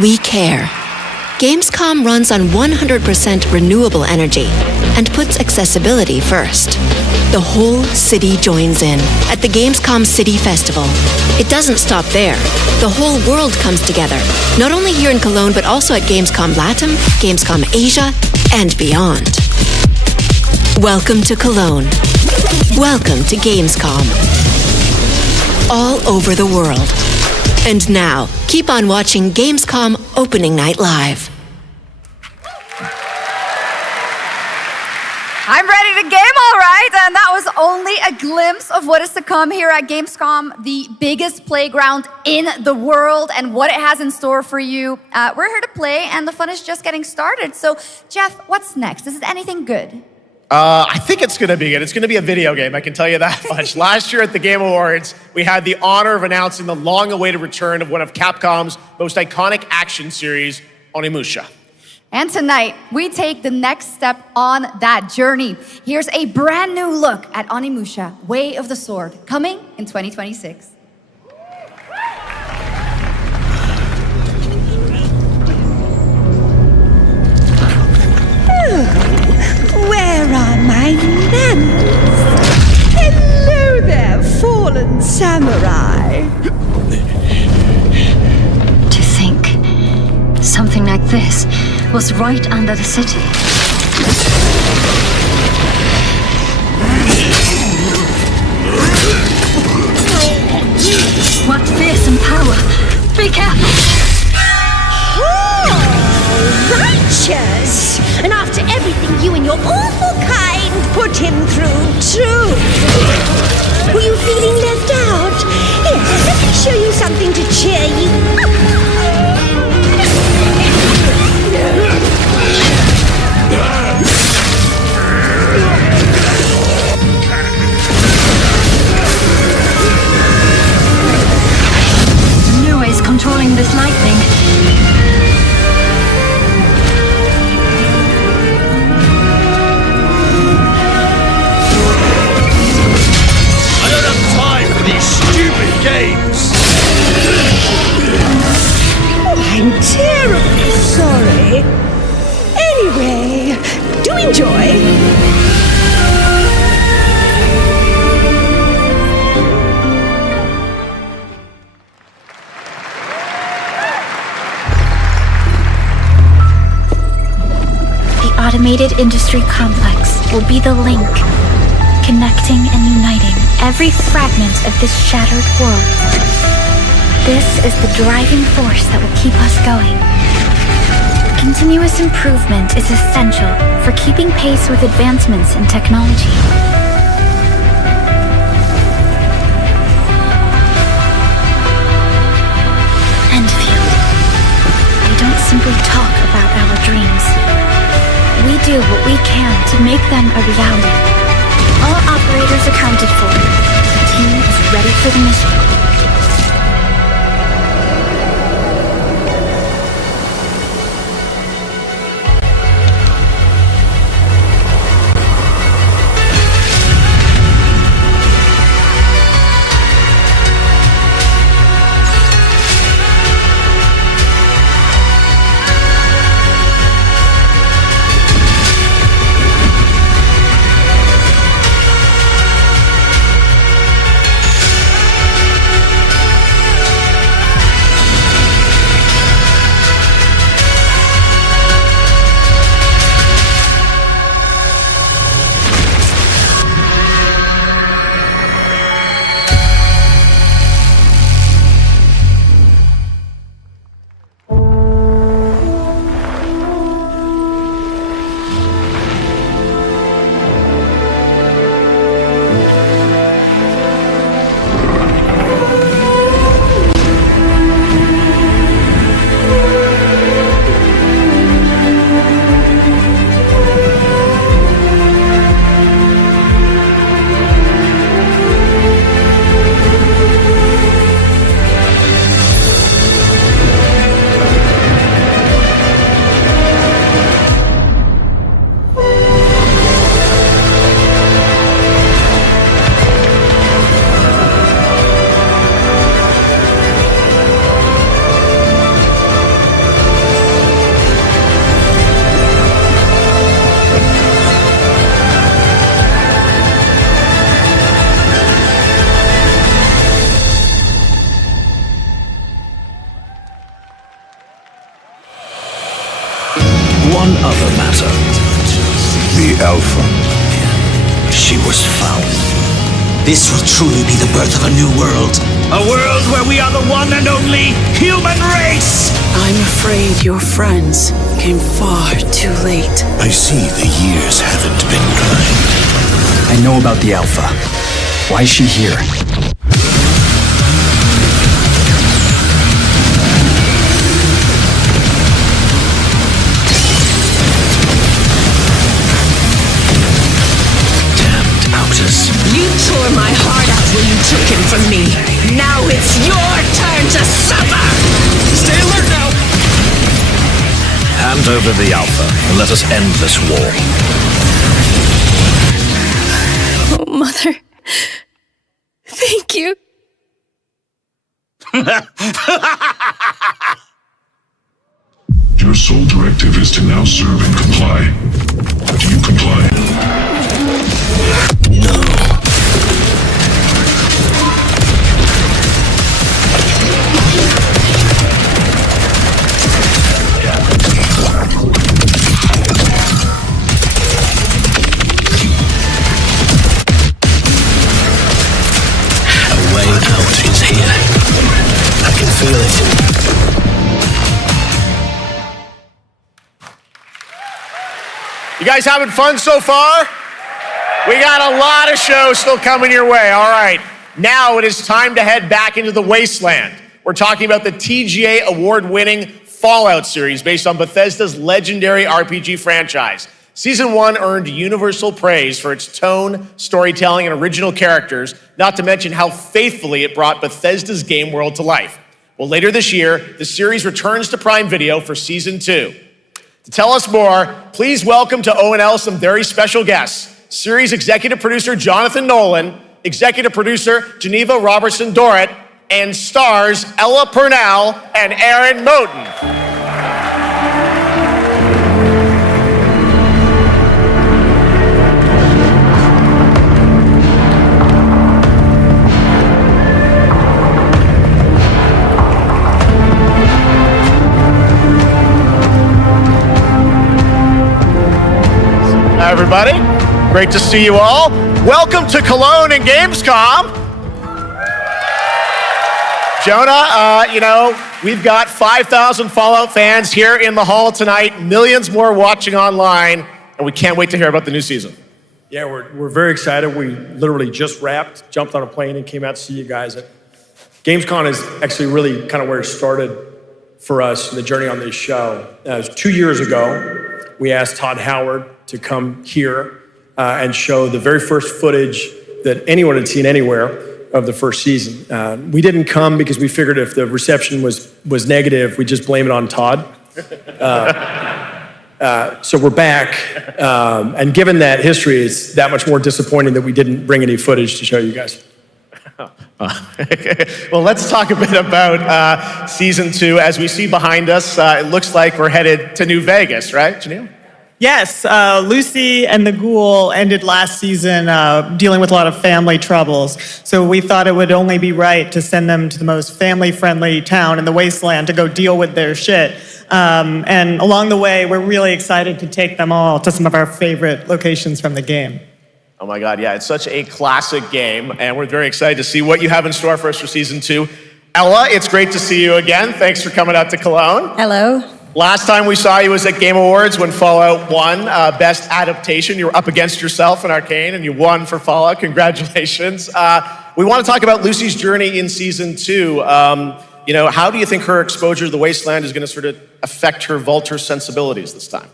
We care. Gamescom runs on 100% renewable energy and puts accessibility first. The whole city joins in at the Gamescom City Festival. It doesn't stop there. The whole world comes together, not only here in Cologne, but also at Gamescom Latam, Gamescom Asia, and beyond. Welcome to Cologne. Welcome to Gamescom. All over the world. And now, keep on watching Gamescom Opening Night Live. I'm ready to game, all right. And that was only a glimpse of what is to come here at Gamescom, the biggest playground in the world, and what it has in store for you. We're here to play, and the fun is just getting started. So, Geoff, what's next? Is it anything good? I think it's going to be good. It's going to be a video game, I can tell you that much. Last year at the Game Awards, we had the honor of announcing the long-awaited return of one of Capcom's most iconic action series, Onimusha. And tonight, we take the next step on that journey. Here's a brand new look at Onimusha, Way of the Sword, coming in 2026. Where are my manners? Hello there, fallen samurai. To think, something like this was right under the city. What fearsome power! Be careful! Oh, righteous! And after everything you and your awful kind put him through, too. Were you feeling left out? Here, let me show you something to cheer you up. Nua is controlling this lightning. I don't have time for these stupid games! Oh, I'm terribly sorry. Anyway, do enjoy. The automated industry complex will be the link, connecting and uniting every fragment of this shattered world. This is the driving force that will keep us going. Continuous improvement is essential for keeping pace with advancements in technology. to make them a reality. All operators accounted for. The team is ready for the mission. One other matter. The Alpha. She was found. This will truly be the birth of a new world. A world where we are the one and only human race! I'm afraid your friends came far too late. I see the years haven't been kind. I know about the Alpha. Why is she here? You tore my heart out when you took him from me. Now it's your turn to suffer! Stay alert now! Hand over the Alpha and let us end this war. Oh, Mother. Thank you. Your sole directive is to now serve and comply. Do you comply? A way out is here. I can feel it. You guys having fun so far? We got a lot of shows still coming your way. All right, now it is time to head back into the wasteland. We're talking about the TGA award-winning Fallout series based on Bethesda's legendary RPG franchise. Season 1 earned universal praise for its tone, storytelling, and original characters, not to mention how faithfully it brought Bethesda's game world to life. Well, later this year, the series returns to Prime Video for Season 2. To tell us more, please welcome to ONL some very special guests. Series executive producer Jonathan Nolan, executive producer Geneva Robertson-Dorrit, and stars Ella Purnell and Aaron Moten. Hi, everybody. Great to see you all. Welcome to Cologne and Gamescom. Jonah, we've got 5,000 Fallout fans here in the hall tonight, millions more watching online, and we can't wait to hear about the new season. Yeah, we're very excited. We literally just wrapped, jumped on a plane, and came out to see you guys. Gamescom is actually really kind of where it started for us in the journey on this show. It was 2 years ago. We asked Todd Howard to come here and show the very first footage that anyone had seen anywhere of the first season. We didn't come because we figured if the reception was negative, we'd just blame it on Todd. So we're back, and given that history, it's that much more disappointing that we didn't bring any footage to show you guys. Well, let's talk a bit about season 2. As we see behind us, it looks like we're headed to New Vegas, right, Janelle? Yes, Lucy and the Ghoul ended last season dealing with a lot of family troubles. So we thought it would only be right to send them to the most family-friendly town in the wasteland to go deal with their shit. And along the way, we're really excited to take them all to some of our favorite locations from the game. Oh my God, yeah, it's such a classic game, and we're very excited to see what you have in store for us for season 2. Ella, it's great to see you again. Thanks for coming out to Cologne. Hello. Last time we saw you was at Game Awards when Fallout won Best Adaptation. You were up against yourself in Arcane, and you won for Fallout. Congratulations. We want to talk about Lucy's journey in season 2. How do you think her exposure to the wasteland is going to sort of affect her Vulture sensibilities this time?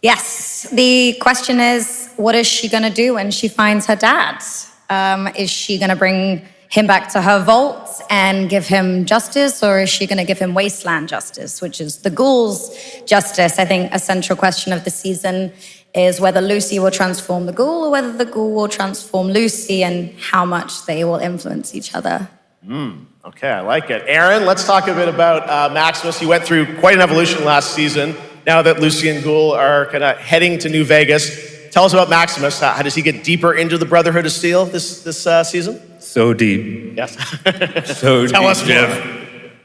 Yes, the question is, what is she going to do when she finds her dad? Is she going to bring him back to her vault and give him justice, or is she going to give him wasteland justice, which is the Ghoul's justice? I think a central question of the season is whether Lucy will transform the Ghoul or whether the Ghoul will transform Lucy, and how much they will influence each other. Okay, I like it. Aaron, let's talk a bit about Maximus. He went through quite an evolution last season. Now that Lucy and Ghoul are kind of heading to New Vegas, tell us about Maximus. How does he get deeper into the Brotherhood of Steel this season? So deep. Yes. So Tell deep, us Jeff.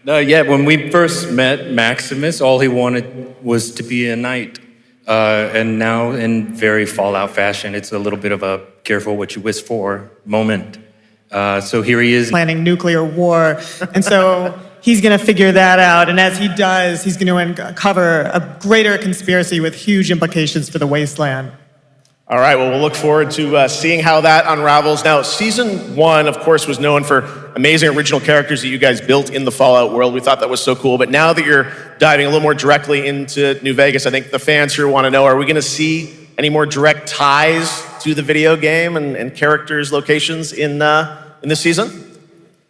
No, yeah, when we first met Maximus, all he wanted was to be a knight. And now, in very Fallout fashion, it's a little bit of a careful what you wish for moment. So here he is. Planning nuclear war. And so he's going to figure that out. And as he does, he's going to uncover a greater conspiracy with huge implications for the wasteland. All right, well, we'll look forward to seeing how that unravels. Now, season 1, of course, was known for amazing original characters that you guys built in the Fallout world. We thought that was so cool. But now that you're diving a little more directly into New Vegas, I think the fans here want to know, are we going to see any more direct ties to the video game and characters, locations in this season?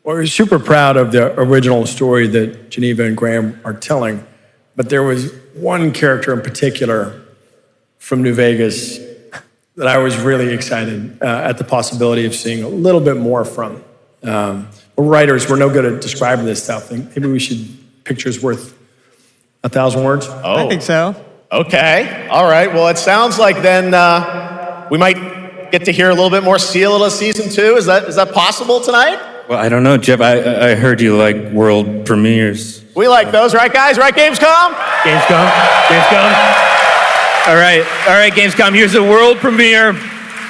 Well, we're super proud of the original story that Geneva and Graham are telling. But there was one character in particular from New Vegas that I was really excited at the possibility of seeing a little bit more from. We're writers, we're no good at describing this stuff. Maybe we should, pictures worth 1,000 words? Oh. I think so. Okay, all right. Well, it sounds like then we might get to hear a little bit more Seal of season 2. Is that possible tonight? Well, I don't know, Jeff. I heard you like world premieres. We like those, right, guys? Right, Gamescom? Gamescom. All right, Gamescom. Here's a world premiere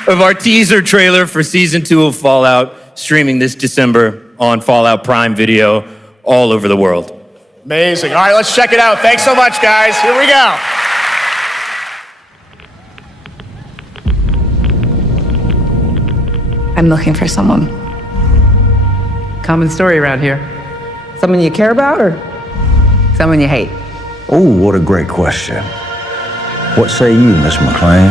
of our teaser trailer for season 2 of Fallout, streaming this December on Fallout Prime Video all over the world. Amazing. All right, let's check it out. Thanks so much, guys. Here we go. I'm looking for someone. Common story around here. Someone you care about or someone you hate? Oh, what a great question. What say you, Miss McLean?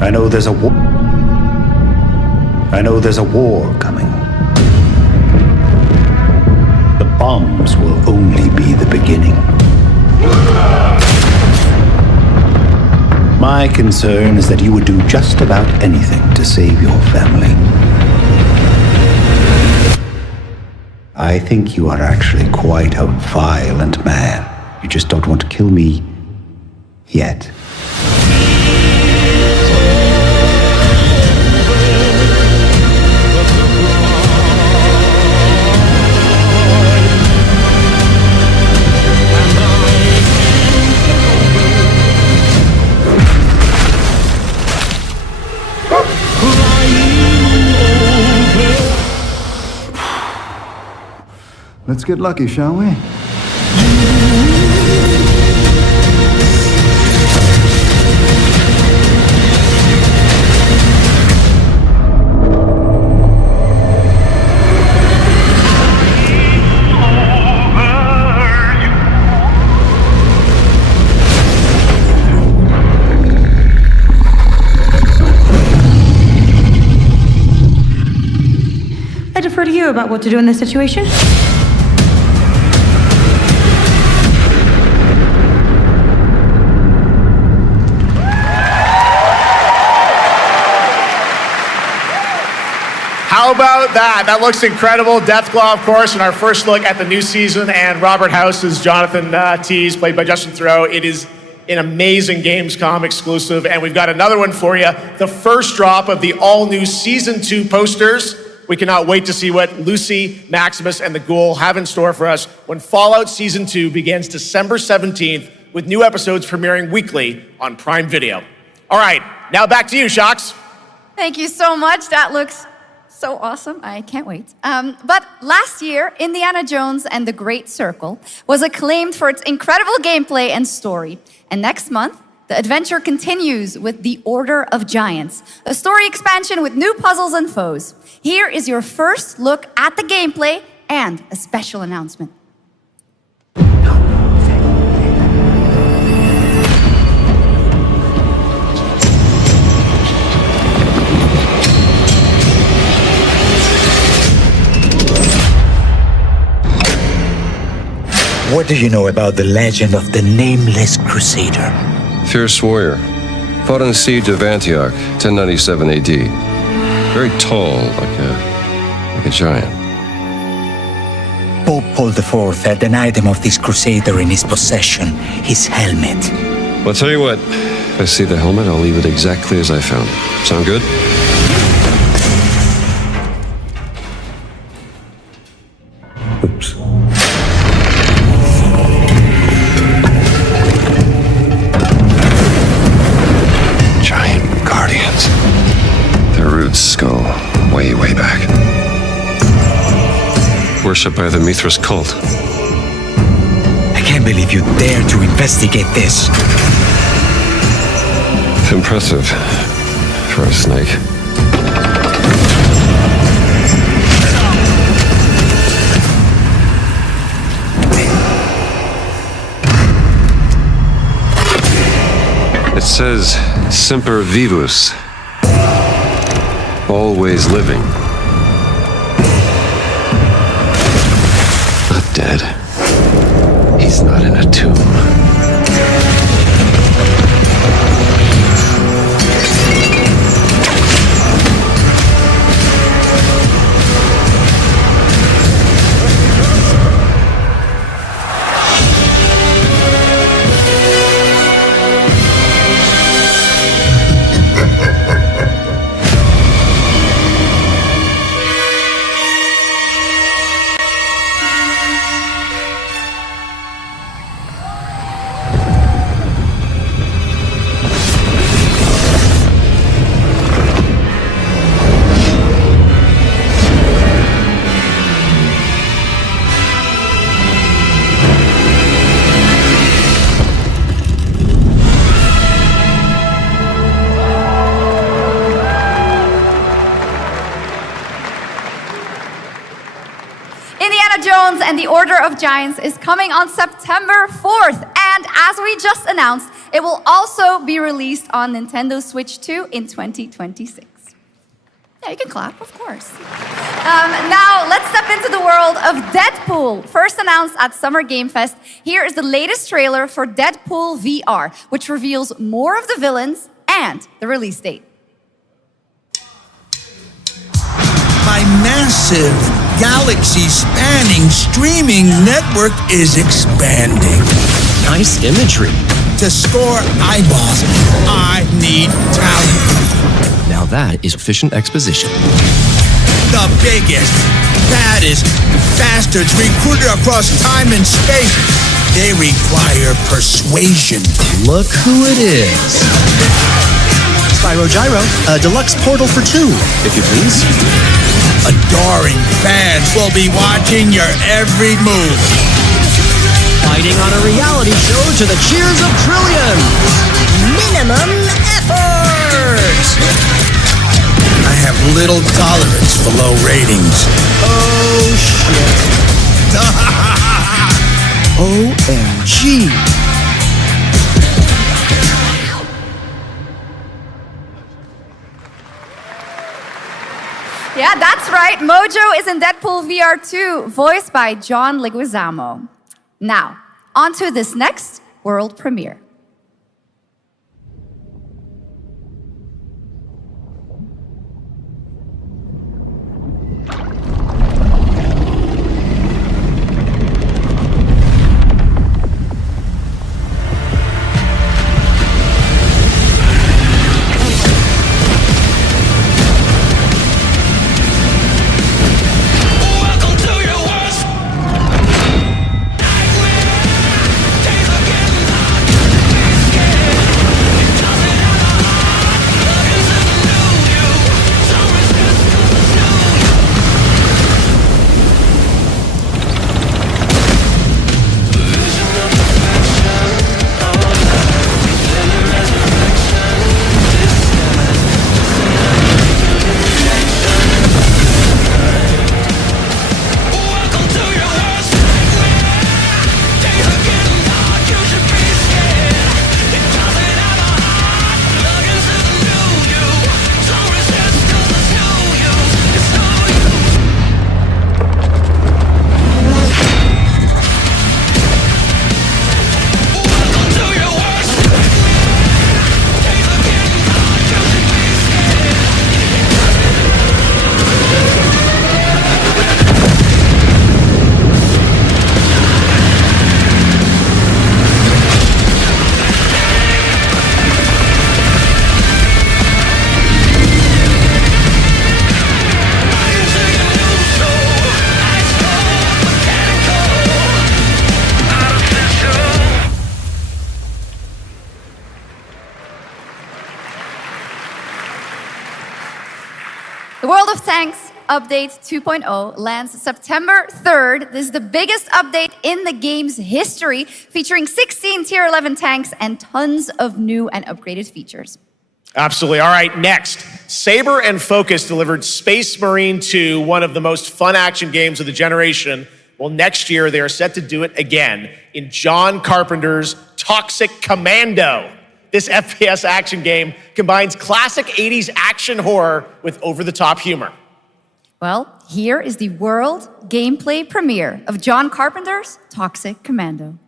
I know there's a war coming. The bombs will only be the beginning. My concern is that you would do just about anything to save your family. I think you are actually quite a violent man. You just don't want to kill me yet. Let's get lucky, shall we? about what to do in this situation? How about that? That looks incredible. Deathclaw, of course, in our first look at the new season, and Robert House's Jonathan Tease, played by Justin Theroux. It is an amazing Gamescom exclusive, and we've got another one for you. The first drop of the all-new Season 2 posters. We cannot wait to see what Lucy, Maximus, and the Ghoul have in store for us when Fallout Season 2 begins December 17th, with new episodes premiering weekly on Prime Video. All right, now back to you, Sjokz. Thank you so much. That looks so awesome. I can't wait. But last year, Indiana Jones and the Great Circle was acclaimed for its incredible gameplay and story. And next month, the adventure continues with The Order of Giants, a story expansion with new puzzles and foes. Here is your first look at the gameplay and a special announcement. What do you know about the legend of the Nameless Crusader? Fierce warrior. Fought in the siege of Antioch, 1097 AD. Very tall, like a giant. Pope Paul IV had an item of this crusader in his possession, his helmet. Well, I'll tell you what. If I see the helmet, I'll leave it exactly as I found it. Sound good? Oops. Giant guardians. Their roots go way, way back. Worshipped by the Mithras cult. I can't believe you dare to investigate this. Impressive for a snake. It says Semper Vivus. Always living. Not dead. He's not in a tomb. Jones and the Order of Giants is coming on September 4th. And as we just announced, it will also be released on Nintendo Switch 2 in 2026. Yeah, you can clap, of course. Now, let's step into the world of Deadpool. First announced at Summer Game Fest, here is the latest trailer for Deadpool VR, which reveals more of the villains and the release date. My massive, galaxy-spanning streaming network is expanding. Nice imagery. To score eyeballs, I need talent. Now that is efficient exposition. The biggest, baddest bastards recruited across time and space. They require persuasion. Look who it is. Spyro Gyro, a deluxe portal for 2, if you please. Adoring fans will be watching your every move. Fighting on a reality show to the cheers of trillions. Minimum effort. I have little tolerance for low ratings. Oh, shit. OMG. Yeah, that's right. Mojo is in Deadpool VR 2, voiced by John Leguizamo. Now, on to this next world premiere. The World of Tanks Update 2.0 lands September 3rd. This is the biggest update in the game's history, featuring 16 Tier 11 tanks and tons of new and upgraded features. Absolutely. All right, next. Saber and Focus delivered Space Marine 2, one of the most fun action games of the generation. Well, next year they are set to do it again in John Carpenter's Toxic Commando. This FPS action game combines classic 80s action horror with over-the-top humor. Well, here is the world gameplay premiere of John Carpenter's Toxic Commando.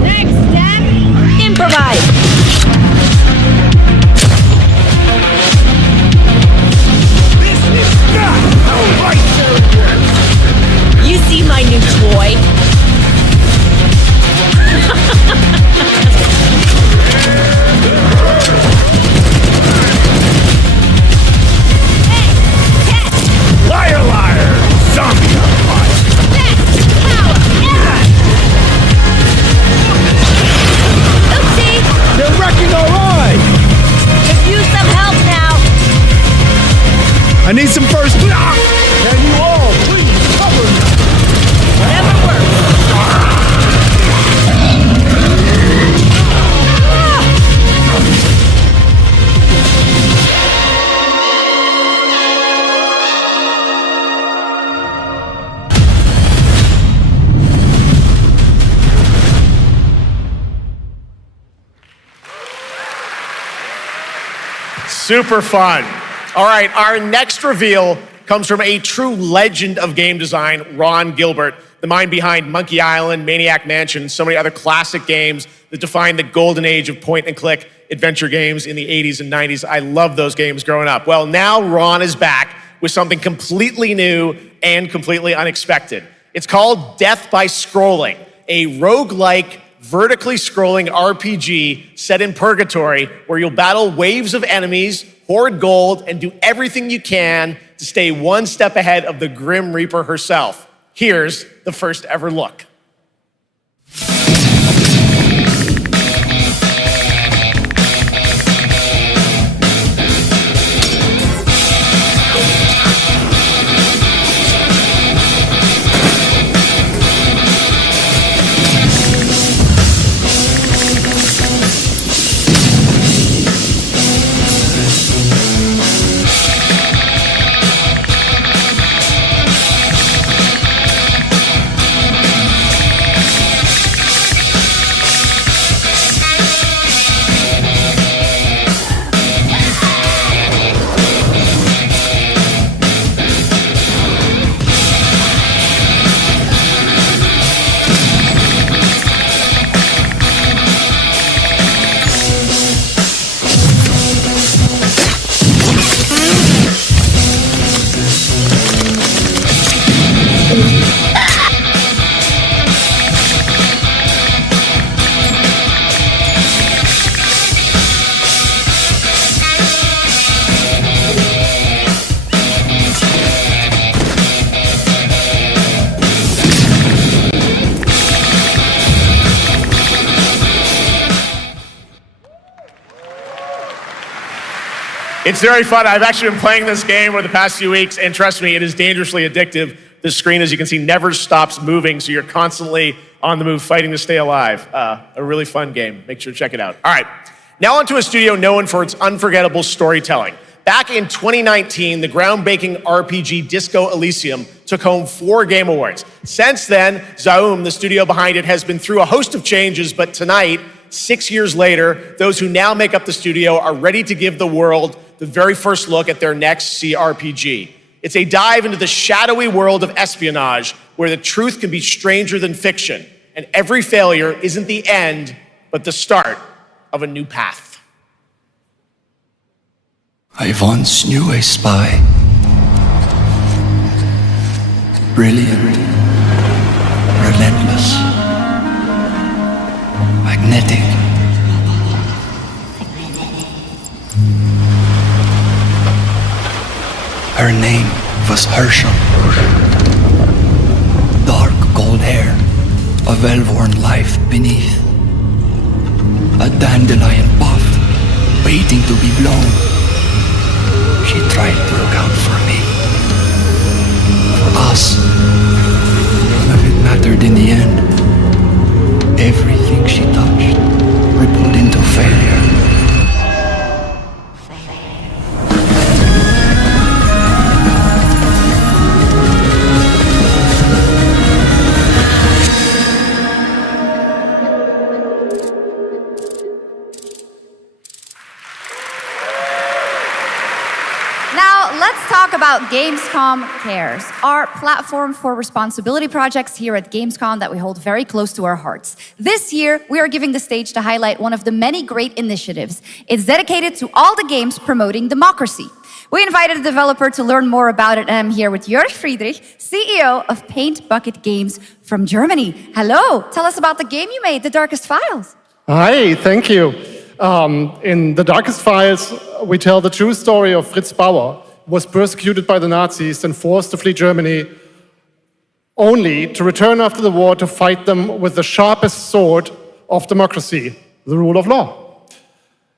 Next step, improvise. You see my new toy? Liar, liar! Zombie empire! Oopsie! They're wrecking our ride! Could use some help now. I need some first. Can you all please cover me? Whatever works. Super fun. All right, our next reveal comes from a true legend of game design, Ron Gilbert, the mind behind Monkey Island, Maniac Mansion, and so many other classic games that defined the golden age of point-and-click adventure games in the 80s and 90s. I loved those games growing up. Well, now Ron is back with something completely new and completely unexpected. It's called Death by Scrolling, a roguelike, vertically scrolling RPG set in purgatory where you'll battle waves of enemies, hoard gold, and do everything you can to stay one step ahead of the Grim Reaper herself. Here's the first ever look. It's very fun. I've actually been playing this game over the past few weeks, and trust me, it is dangerously addictive. The screen, as you can see, never stops moving, so you're constantly on the move fighting to stay alive. A really fun game. Make sure to check it out. All right, now onto a studio known for its unforgettable storytelling. Back in 2019, the groundbreaking RPG Disco Elysium took home 4 Game Awards. Since then, Zaum, the studio behind it, has been through a host of changes, but tonight, 6 years later, those who now make up the studio are ready to give the world the very first look at their next CRPG. It's a dive into the shadowy world of espionage, where the truth can be stranger than fiction, and every failure isn't the end, but the start of a new path. I once knew a spy. Brilliant, relentless, magnetic. Her name was Herschel. Dark gold hair, a well-worn life beneath. A dandelion puff, waiting to be blown. She tried to look out for me. For us. None of it mattered in the end. Everything she touched rippled into failure. Let's talk about Gamescom Cares, our platform for responsibility projects here at Gamescom that we hold very close to our hearts. This year, we are giving the stage to highlight one of the many great initiatives. It's dedicated to all the games promoting democracy. We invited a developer to learn more about it, and I'm here with Jörg Friedrich, CEO of Paint Bucket Games from Germany. Hello, tell us about the game you made, The Darkest Files. Hi, thank you. In The Darkest Files, we tell the true story of Fritz Bauer, who was persecuted by the Nazis and forced to flee Germany, only to return after the war to fight them with the sharpest sword of democracy, the rule of law.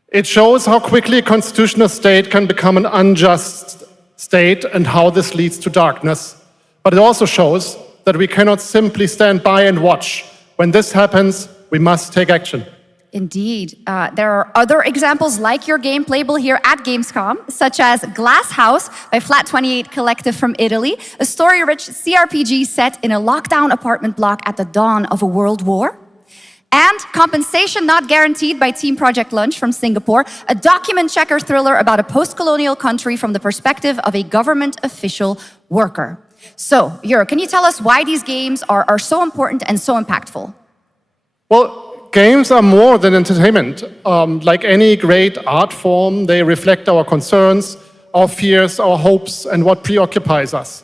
It shows how quickly a constitutional state can become an unjust state and how this leads to darkness. But it also shows that we cannot simply stand by and watch. When this happens, we must take action. Indeed. There are other examples like your game playable here at Gamescom, such as Glass House by Flat 28 Collective from Italy, a story-rich CRPG set in a lockdown apartment block at the dawn of a world war. And Compensation Not Guaranteed by Team Project Lunch from Singapore, a document checker thriller about a post-colonial country from the perspective of a government official worker. So, Jörg, can you tell us why these games are so important and so impactful? Well, games are more than entertainment. Like any great art form, they reflect our concerns, our fears, our hopes, and what preoccupies us.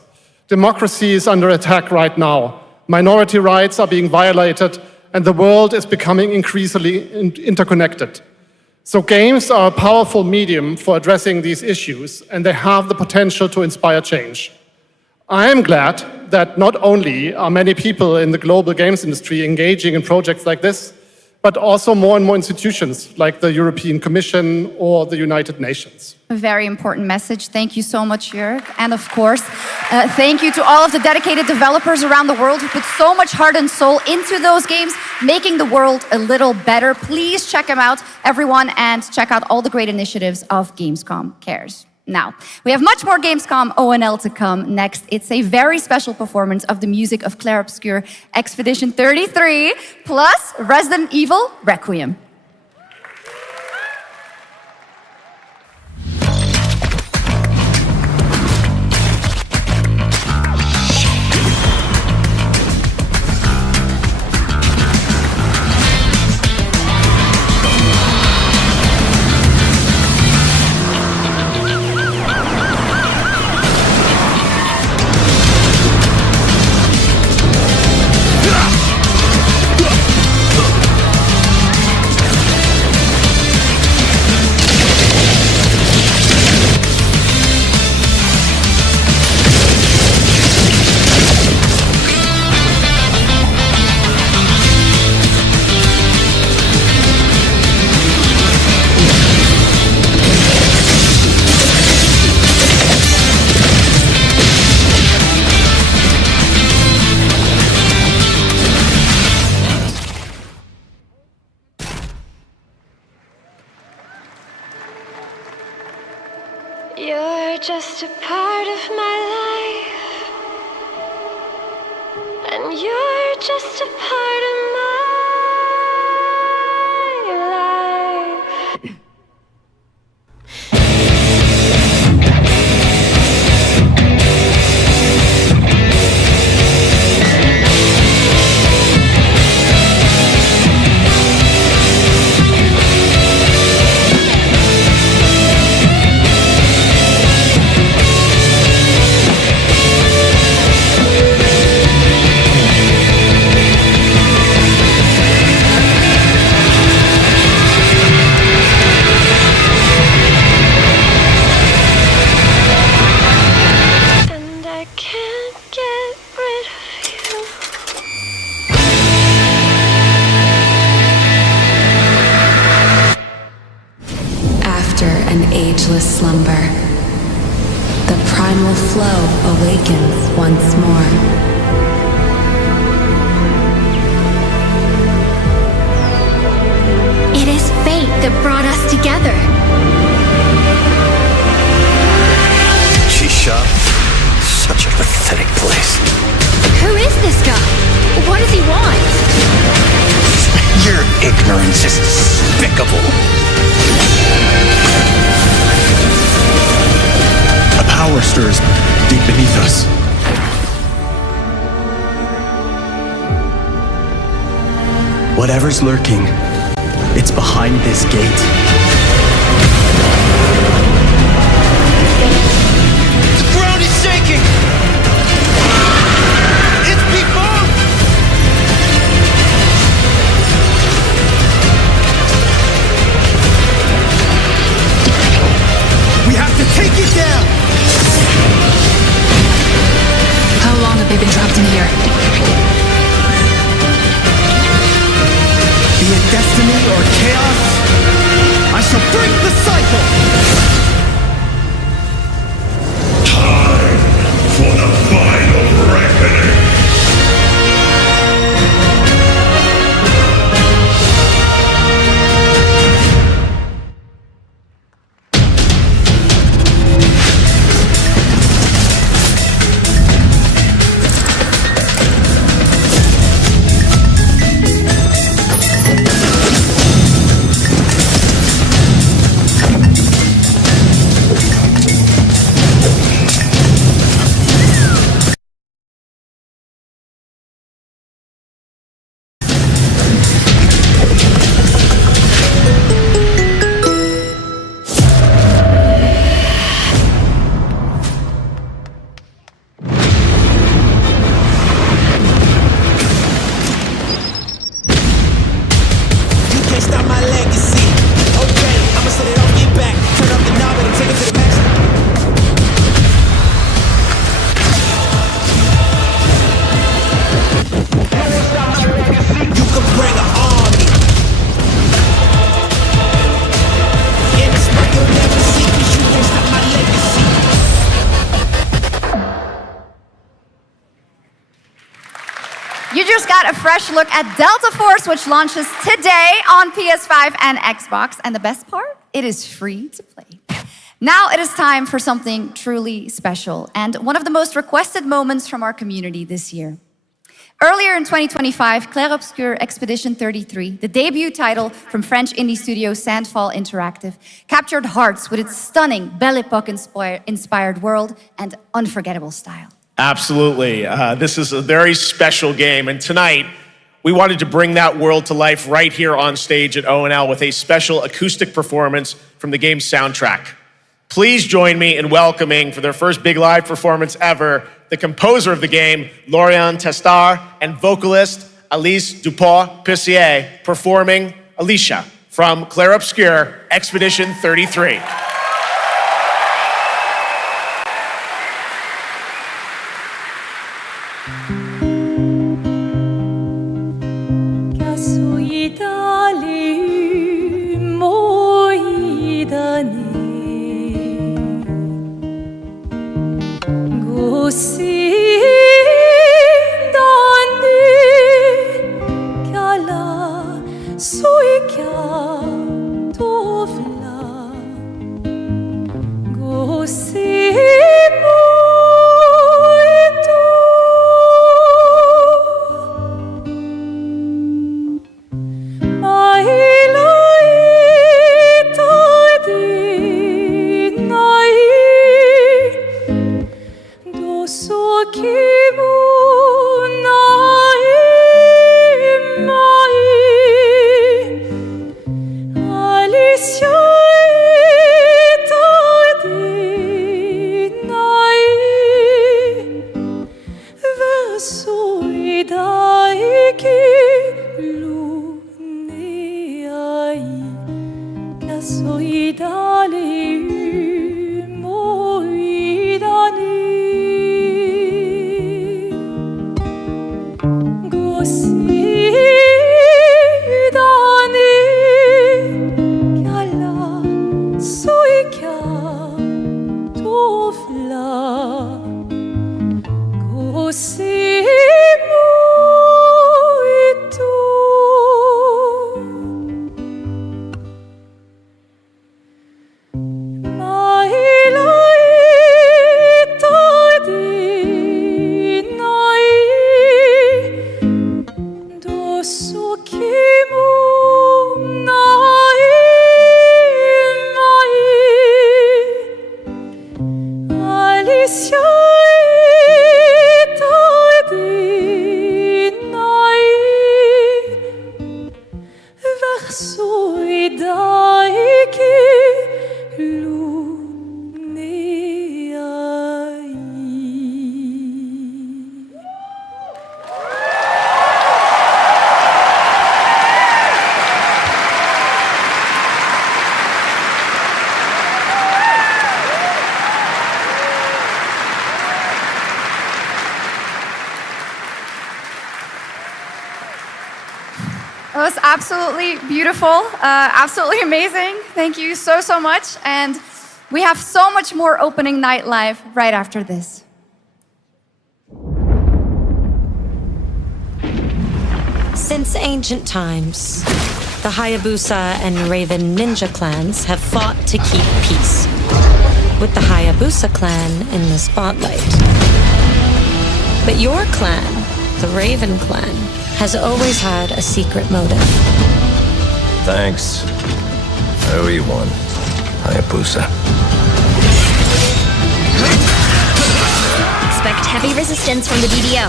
Democracy is under attack right now. Minority rights are being violated, and the world is becoming increasingly interconnected. So games are a powerful medium for addressing these issues, and they have the potential to inspire change. I am glad that not only are many people in the global games industry engaging in projects like this, but also more and more institutions like the European Commission or the United Nations. A very important message. Thank you so much, Jörg. And of course, thank you to all of the dedicated developers around the world who put so much heart and soul into those games, making the world a little better. Please check them out, everyone, and check out all the great initiatives of Gamescom Cares. Now, we have much more Gamescom ONL to come next. It's a very special performance of the music of Clair Obscur Expedition 33, plus Resident Evil Requiem. You're just a part of my life, and you're just a part of my life. Ageless slumber, the primal flow awakens once more. It is fate that brought us together. Shisha, such a pathetic place. Who is this guy? What does he want? Your ignorance is despicable. A power stirs deep beneath us. Whatever's lurking, it's behind this gate. The ground is shaking! It's people! We have to take it down! How long have they been trapped in here? Be it destiny or chaos, I shall break the cycle! Time for the final reckoning. You just got a fresh look at Delta Force, which launches today on PS5 and Xbox. And the best part, it is free to play. Now it is time for something truly special and one of the most requested moments from our community this year. Earlier in 2025, Clair Obscur Expedition 33, the debut title from French indie studio Sandfall Interactive, captured hearts with its stunning Belle Epoque-inspired world and unforgettable style. Absolutely. This is a very special game, and tonight we wanted to bring that world to life right here on stage at ONL with a special acoustic performance from the game's soundtrack. Please join me in welcoming, for their first big live performance ever, the composer of the game, Laurent Testard, and vocalist Alice Dupont-Pissier, performing Alicia from Clair Obscur Expedition 33. That was absolutely beautiful, absolutely amazing. Thank you so, so much. And we have so much more opening night live right after this. Since ancient times, the Hayabusa and Raven ninja clans have fought to keep peace, with the Hayabusa clan in the spotlight. But your clan, the Raven clan, has always had a secret motive. Thanks. I owe you one, Hayabusa. Expect heavy resistance from the DDO.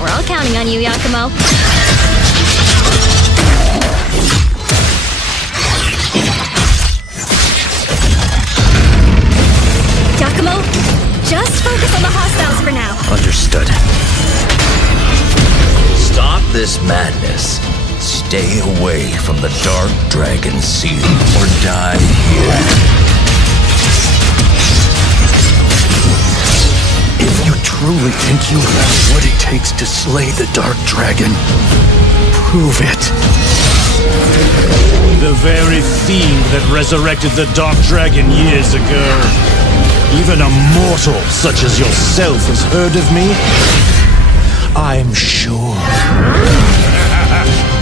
We're all counting on you, Yakumo. Yakumo, just focus on the hostiles for now. Understood. Stop this madness. Stay away from the Dark Dragon Seal or die here. If you truly think you have what it takes to slay the Dark Dragon, prove it. The very fiend that resurrected the Dark Dragon years ago. Even a mortal such as yourself has heard of me? I'm sure.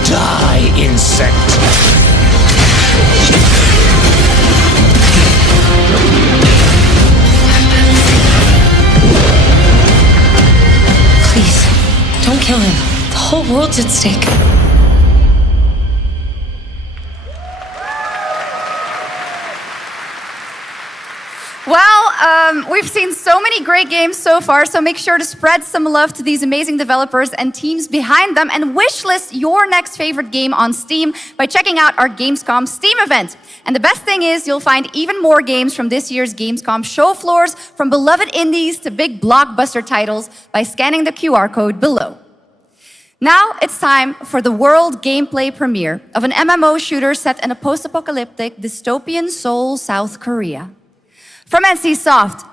Die, insect! Please, don't kill him. The whole world's at stake. Well, we've seen so many great games so far, so make sure to spread some love to these amazing developers and teams behind them, and wishlist your next favorite game on Steam by checking out our Gamescom Steam event. And the best thing is you'll find even more games from this year's Gamescom show floors, from beloved indies to big blockbuster titles, by scanning the QR code below. Now it's time for the world gameplay premiere of an MMO shooter set in a post-apocalyptic dystopian Seoul, South Korea. From NCSoft,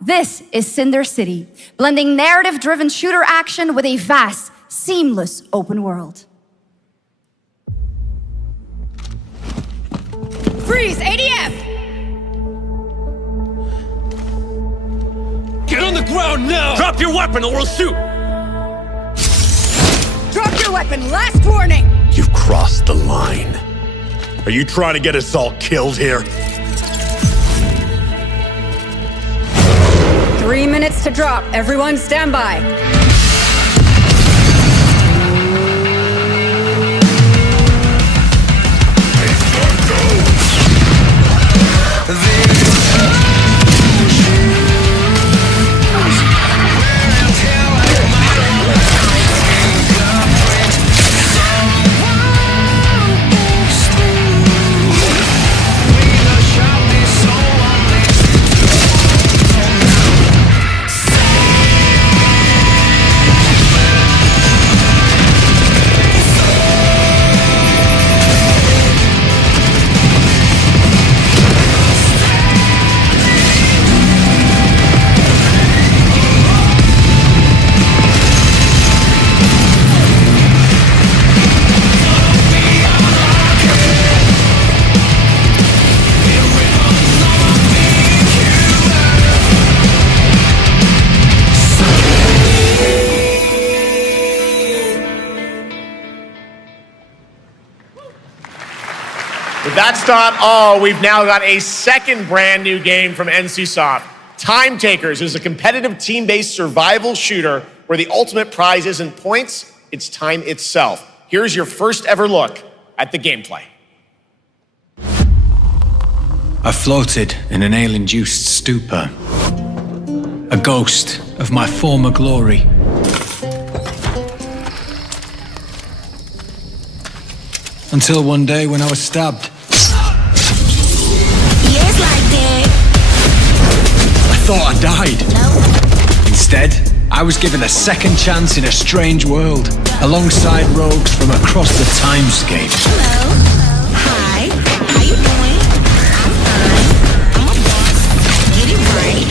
this is Cinder City, blending narrative-driven shooter action with a vast, seamless open world. Freeze! ADF! Get on the ground now! Drop your weapon or we'll shoot! Drop your weapon! Last warning! You've crossed the line. Are you trying to get us all killed here? minutes to drop. Everyone stand by. That's not all. We've now got a second brand new game from NCSoft. Time Takers is a competitive team-based survival shooter where the ultimate prize isn't points, it's time itself. Here's your first ever look at the gameplay. I floated in an ale-induced stupor, a ghost of my former glory. Until one day when I was stabbed. Yes, like that. I thought I died. No. Instead, I was given a second chance in a strange world, alongside rogues from across the timescape. Hello. Hi. How you doing? I'm fine. I'm a boss. Get it right.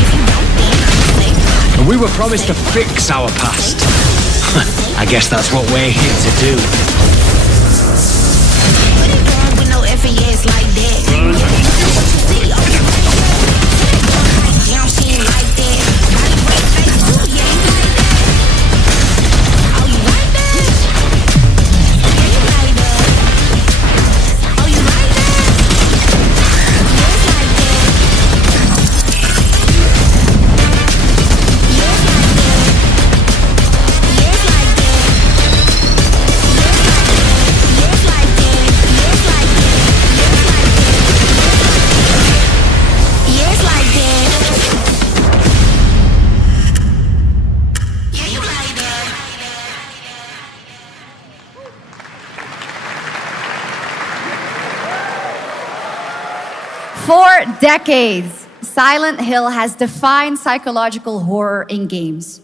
If you don't, then I'm safe. And we were promised to fix our past. I guess that's what we're here to do. What it going with no FAS like that? See, oh, you don't seem like that. Body break face too, yeah, you like that. Oh, you like that? Yeah, you like that. Oh, you like that? Yes, like that. Yes, like that. Yes, like that. Yes, like that. Yes, like that. Yes, like that. Yeah, you like that. 4 decades, Silent Hill has defined psychological horror in games.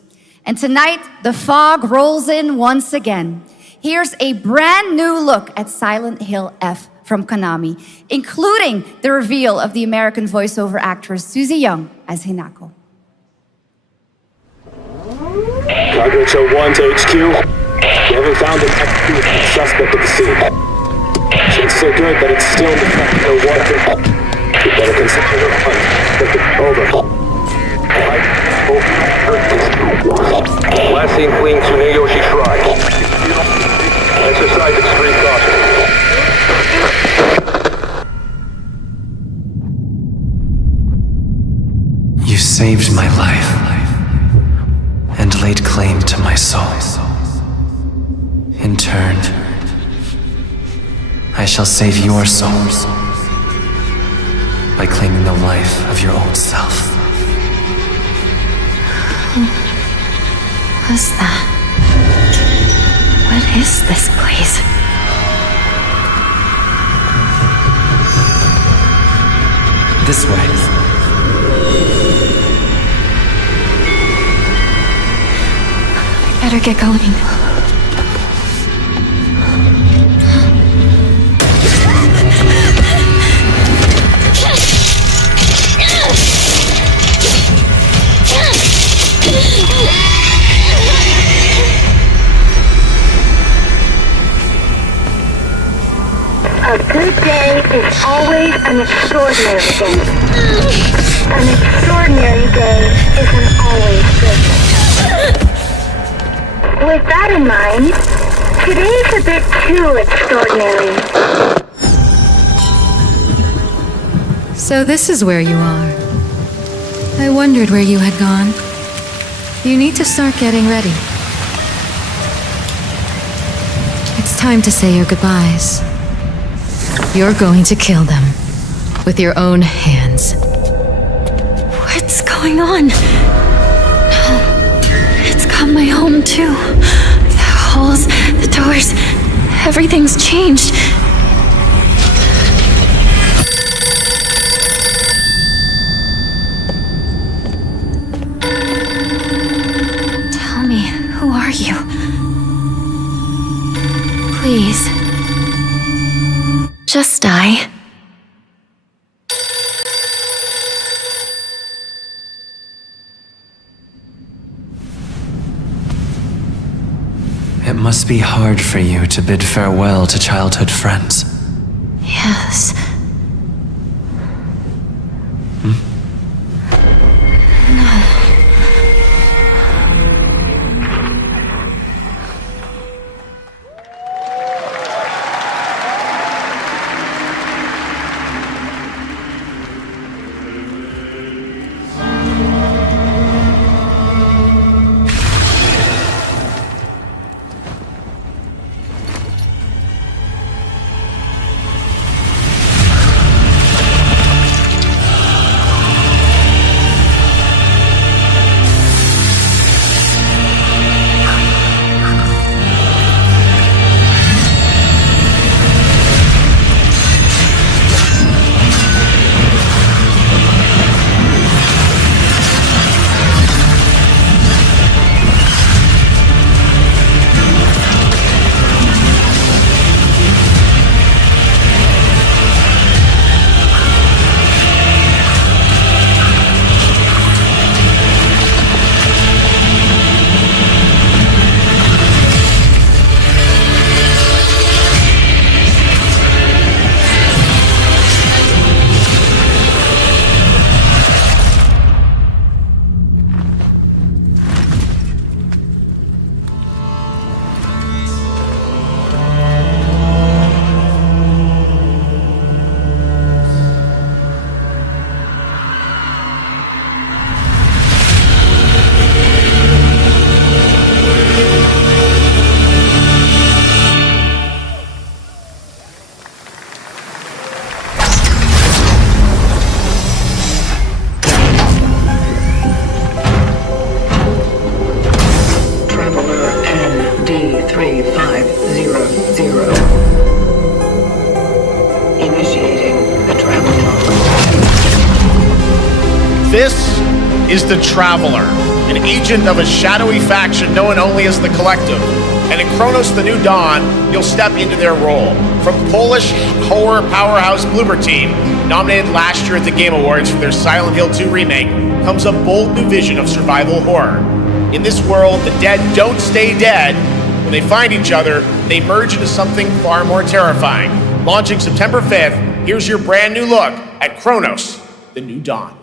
And tonight, the fog rolls in once again. Here's a brand new look at Silent Hill F from Konami, including the reveal of the American voiceover actress Susie Young as Hinako. Targets are 1 to HQ. We haven't found an active suspect at the scene. Chances are good that it's still in the fact or water. We better consider the hunt. Over. Last seen fleeing Tsuneyoshi Shrine. Exercise extreme caution. You saved my life and laid claim to my soul. In turn, I shall save your souls by claiming the life of your old self. What's that? What is this place? This way. Better get going. A good day is always an extraordinary day. An extraordinary day isn't always good. With that in mind, today's a bit too extraordinary. So this is where you are. I wondered where you had gone. You need to start getting ready. It's time to say your goodbyes. You're going to kill them with your own hands. What's going on? No. It's got my home too. The halls, the doors, everything's changed. Tell me, who are you? Please. Just die. It must be hard for you to bid farewell to childhood friends. Yes. This is the Traveler, an agent of a shadowy faction known only as the Collective. And in Kronos the New Dawn, you'll step into their role. From Polish horror powerhouse Bloober Team, nominated last year at the Game Awards for their Silent Hill 2 remake, comes a bold new vision of survival horror. In this world, the dead don't stay dead. When they find each other, they merge into something far more terrifying. Launching September 5th, here's your brand new look at Kronos the New Dawn.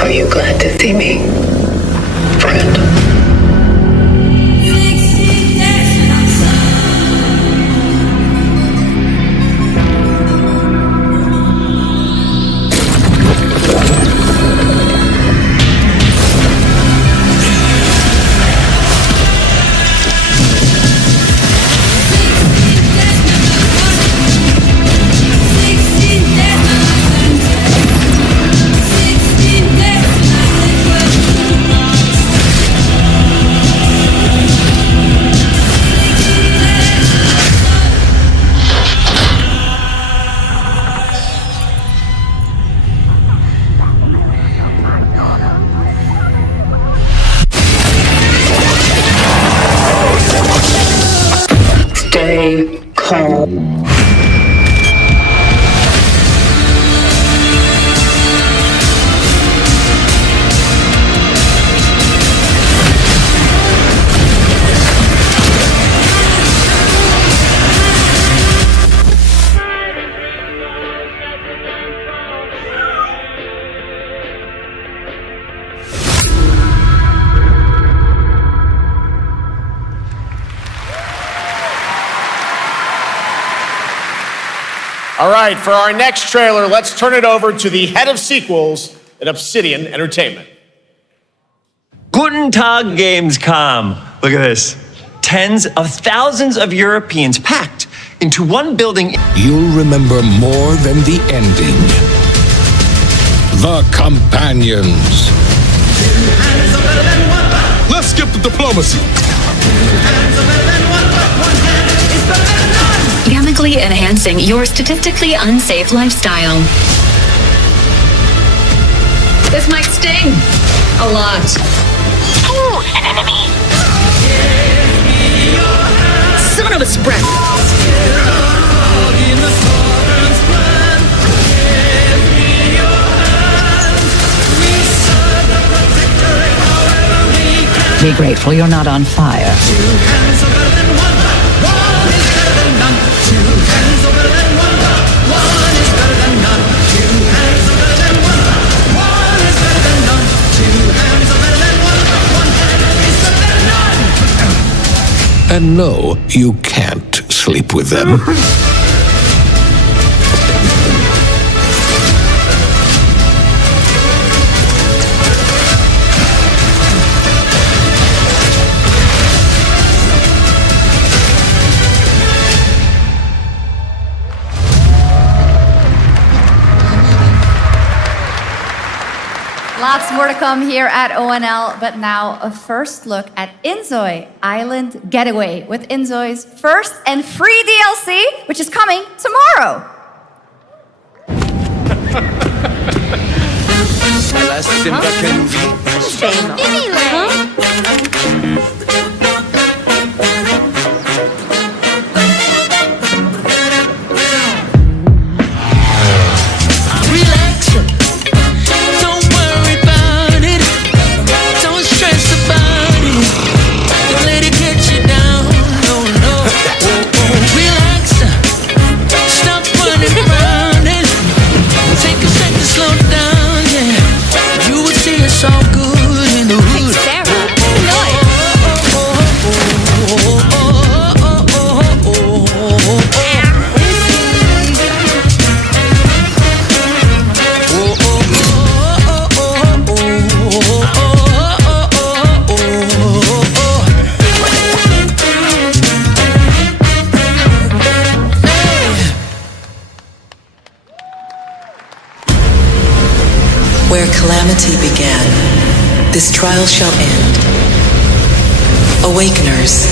Are you glad to see me, friend? They call. All right, for our next trailer, let's turn it over to the head of sequels at Obsidian Entertainment. Guten Tag, Gamescom. Look at this. Tens of thousands of Europeans packed into one building. You'll remember more than the ending. The Companions. Let's skip the diplomacy. Gamically enhancing your statistically unsafe lifestyle. This might sting a lot. Ooh, an enemy. Son of a spread. Be grateful you're not on fire. And no, you can't sleep with them. Lots more to come here at ONL, but now a first look at Inzoi Island Getaway with Inzoi's first and free DLC, which is coming tomorrow. Where calamity began, this trial shall end. Awakeners,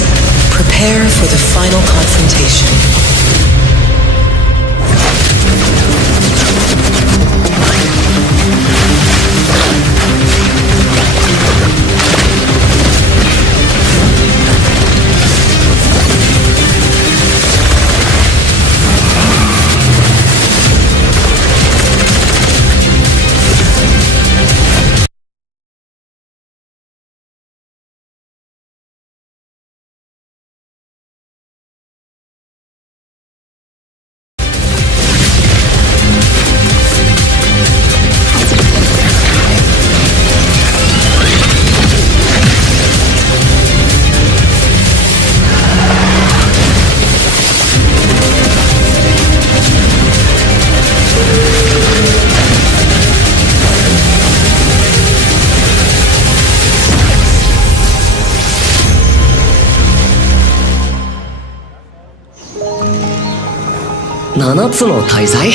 prepare for the final confrontation.7つの大罪？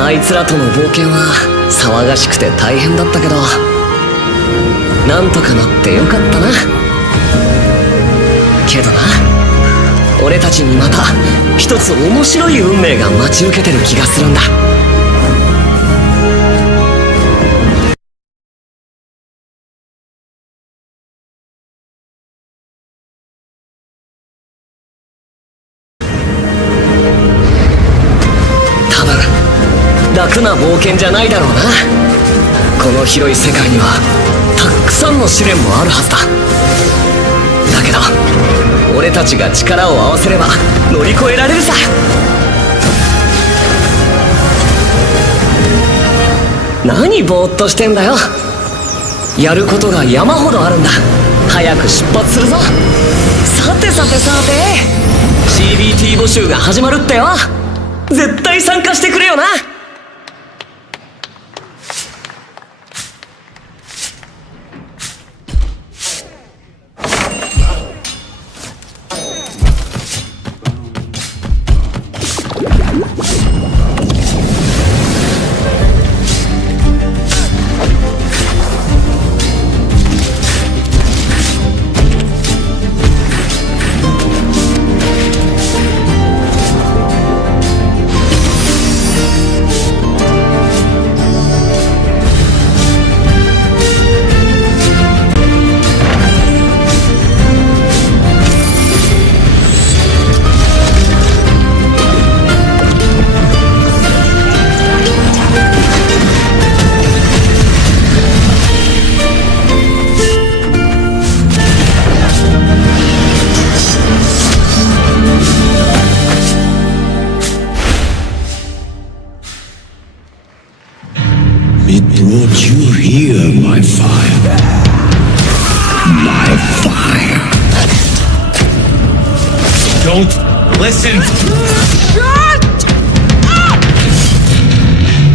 あいつらとの冒険は騒がしくて大変だったけど、なんとかなってよかったな。けどな、俺たちにまた一つ面白い運命が待ち受けてる気がするんだ。な冒険じゃないだろうな。この広い世界にはたくさんの試練もあるはずだ。だけど俺たちが力を合わせれば乗り越えられるさ。何ぼーっとしてんだよ。やることが山ほどあるんだ。早く出発するぞ。さて CBT 募集が始まるってよ。絶対参加してくれよな。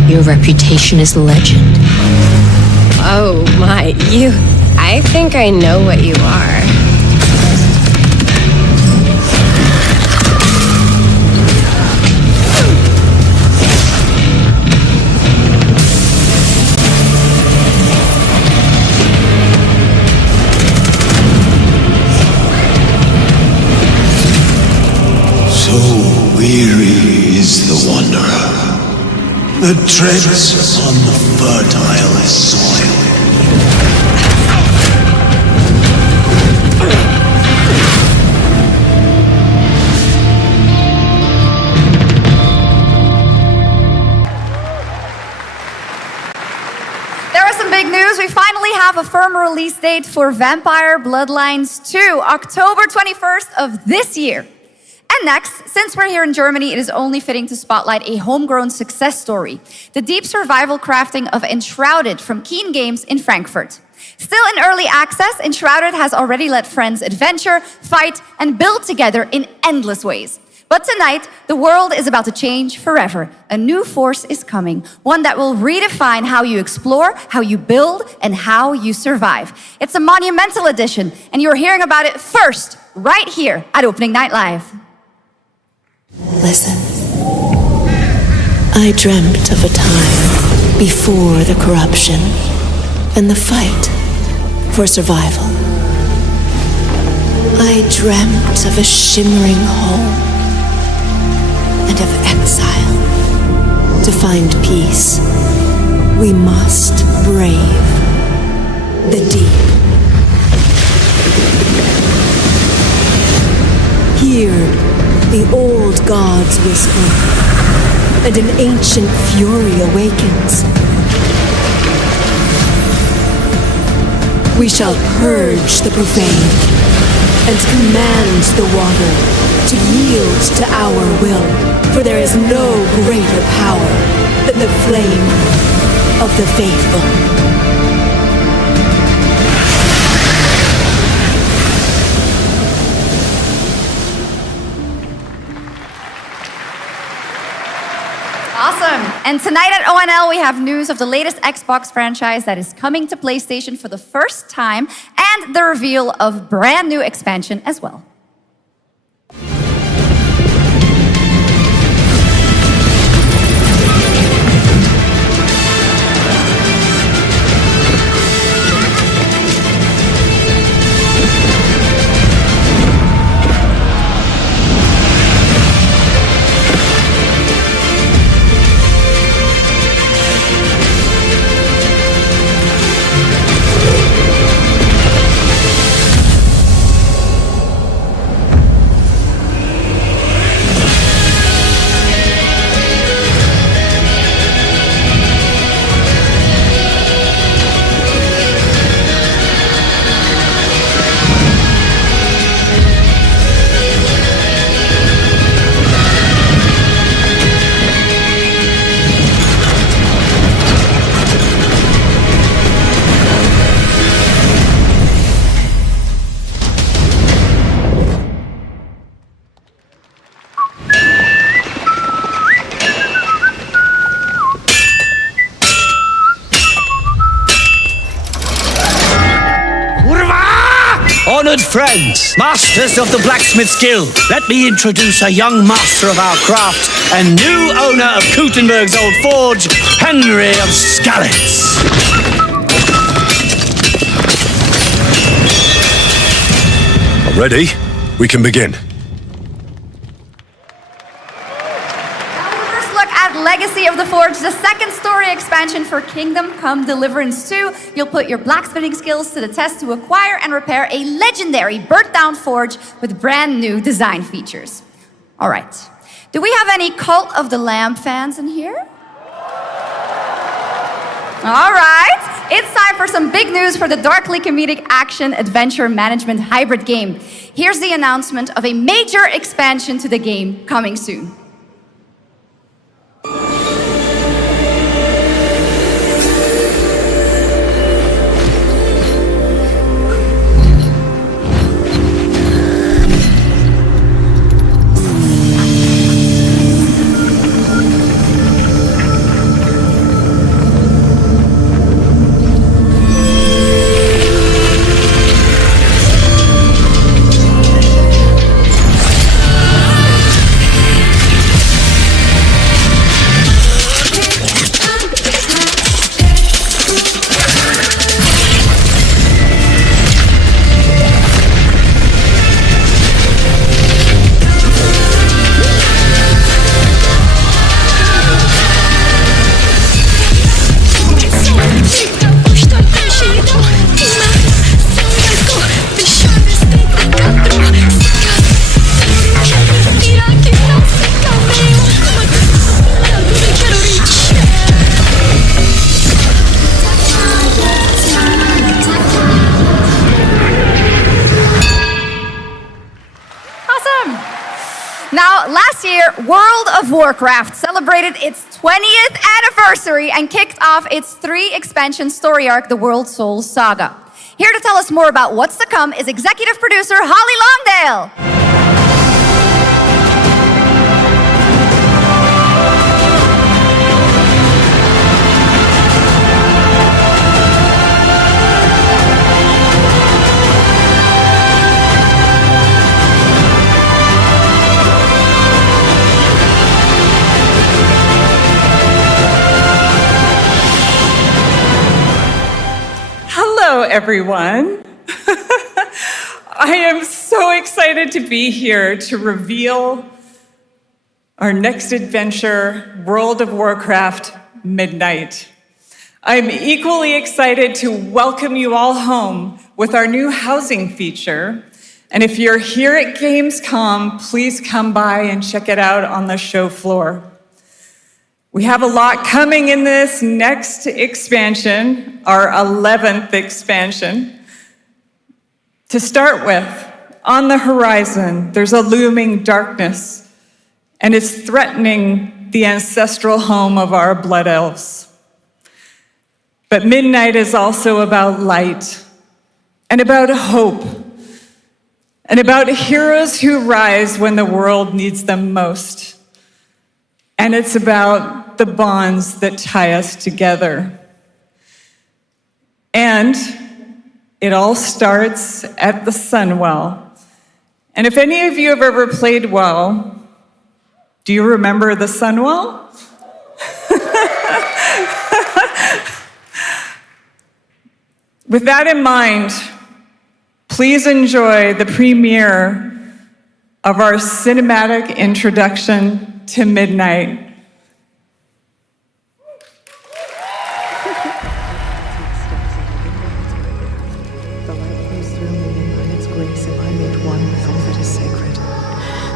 Your reputation is legend. Oh my, you. I think I know what you are. So weary is the wanderer that treads on the fertile soil. Big news, we finally have a firm release date for Vampire Bloodlines 2, October 21st of this year. And next, since we're here in Germany, it is only fitting to spotlight a homegrown success story, the deep survival crafting of Enshrouded from Keen Games in Frankfurt. Still in early access, Enshrouded has already let friends adventure, fight, and build together in endless ways. But tonight, the world is about to change forever. A new force is coming, one that will redefine how you explore, how you build, and how you survive. It's a monumental edition, and you're hearing about it first, right here at Opening Night Live. Listen. I dreamt of a time before the corruption and the fight for survival. I dreamt of a shimmering home and of exile. To find peace, we must brave the deep. Hear the old gods whisper, and an ancient fury awakens. We shall purge the profane and command the water to yield to our will, for there is no greater power than the flame of the faithful. Awesome. And tonight at ONL, we have news of the latest Xbox franchise that is coming to PlayStation for the first time, and the reveal of brand new expansion as well. Honored friends, masters of the blacksmith's guild, let me introduce a young master of our craft and new owner of Gutenberg's old forge, Henry of Skalitz. Ready? We can begin. First look at Legacy of the Forge, the second story expansion for Kingdom Come Deliverance 2. You'll put your blacksmithing skills to the test to acquire and repair a legendary burnt-down forge with brand new design features. All right. Do we have any Cult of the Lamb fans in here? All right. It's time for some big news for the darkly comedic action adventure management hybrid game. Here's the announcement of a major expansion to the game coming soon. Now, last year, World of Warcraft celebrated its 20th anniversary and kicked off its 3 expansion story arc, the World Soul Saga. Here to tell us more about what's to come is executive producer Holly Longdale. Hello, everyone. I am so excited to be here to reveal our next adventure, World of Warcraft Midnight. I'm equally excited to welcome you all home with our new housing feature. And if you're here at Gamescom, please come by and check it out on the show floor. We have a lot coming in this next expansion, our 11th expansion. To start with, on the horizon, there's a looming darkness, and it's threatening the ancestral home of our blood elves. But Midnight is also about light, and about hope, and about heroes who rise when the world needs them most. And it's about the bonds that tie us together. And it all starts at the Sunwell. And if any of you have ever played WoW, do you remember the Sunwell? With that in mind, please enjoy the premiere of our cinematic introduction to Midnight.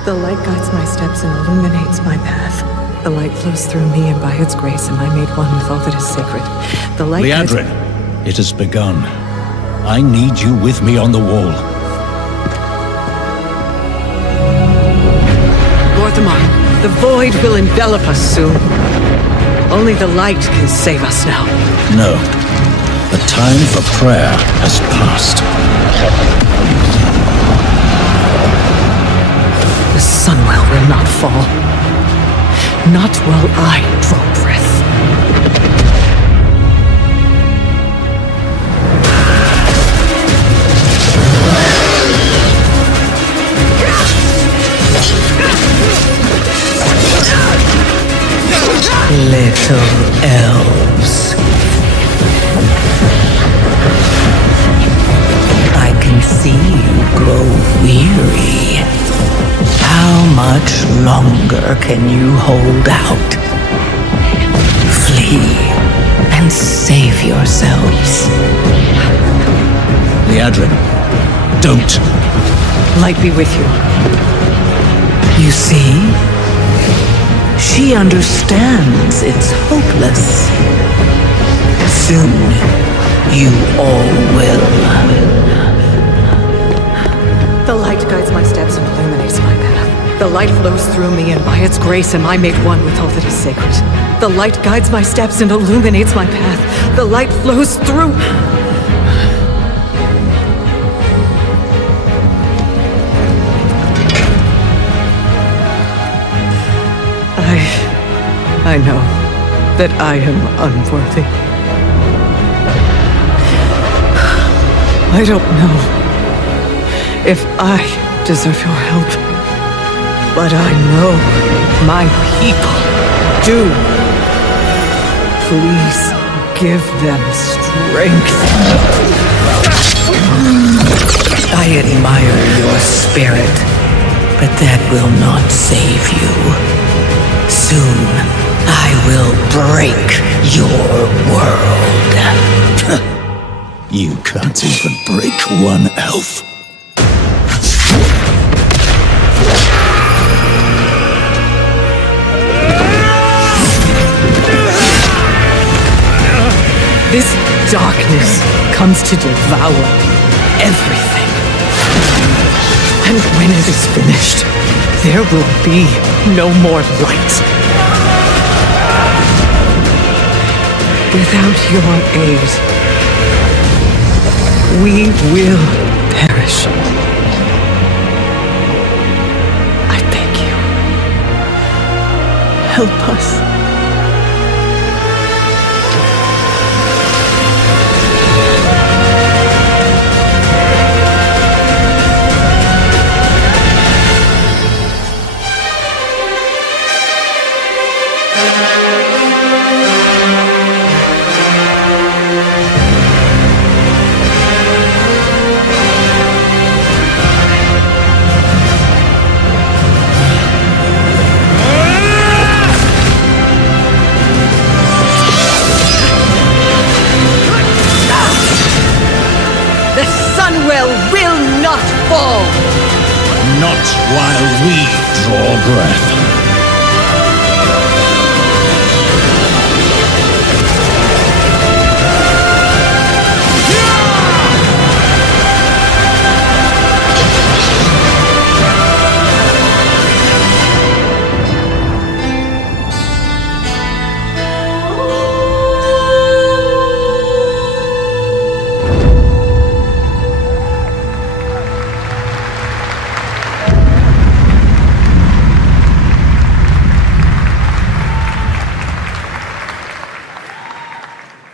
The light guides my steps and illuminates my path. The light flows through me, and by its grace am I made one with all that is sacred. The light Leandrin, it has begun. I need you with me on the wall. Orthamar, the void will envelop us soon. Only the light can save us now. No. The time for prayer has passed. The Sunwell will not fall. Not while I draw breath. mortal elves. I can see you grow weary. How much longer can you hold out? Flee and save yourselves. Leandrin, don't. Light be with you. You see? She understands it's hopeless. Soon, you all will. The light guides my steps and illuminates my path. The light flows through me, and by its grace am I made one with all that is sacred. The light guides my steps and illuminates my path. The light flows through... I know that I am unworthy. I don't know if I deserve your help, but I know my people do. Please give them strength. I admire your spirit, but that will not save you. Soon, I will break your world. You can't even break one elf. This darkness comes to devour everything. And when it is finished, there will be no more light. Without your aid, we will perish. I beg you, help us. Not while we draw breath.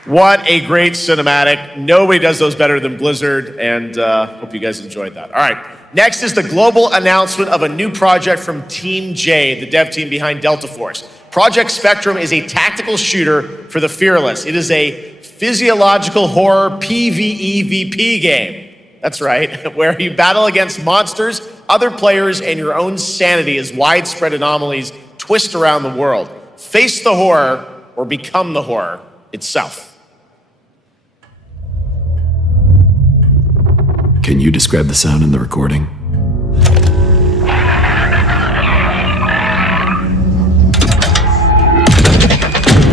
What a great cinematic. Nobody does those better than Blizzard, and hope you guys enjoyed that. All right, next is the global announcement of a new project from Team J, the dev team behind Delta Force. Project Spectrum is a tactical shooter for the fearless. It is a physiological horror PvEVP game. That's right, where you battle against monsters, other players, and your own sanity as widespread anomalies twist around the world. Face the horror or become the horror itself. Can you describe the sound in the recording?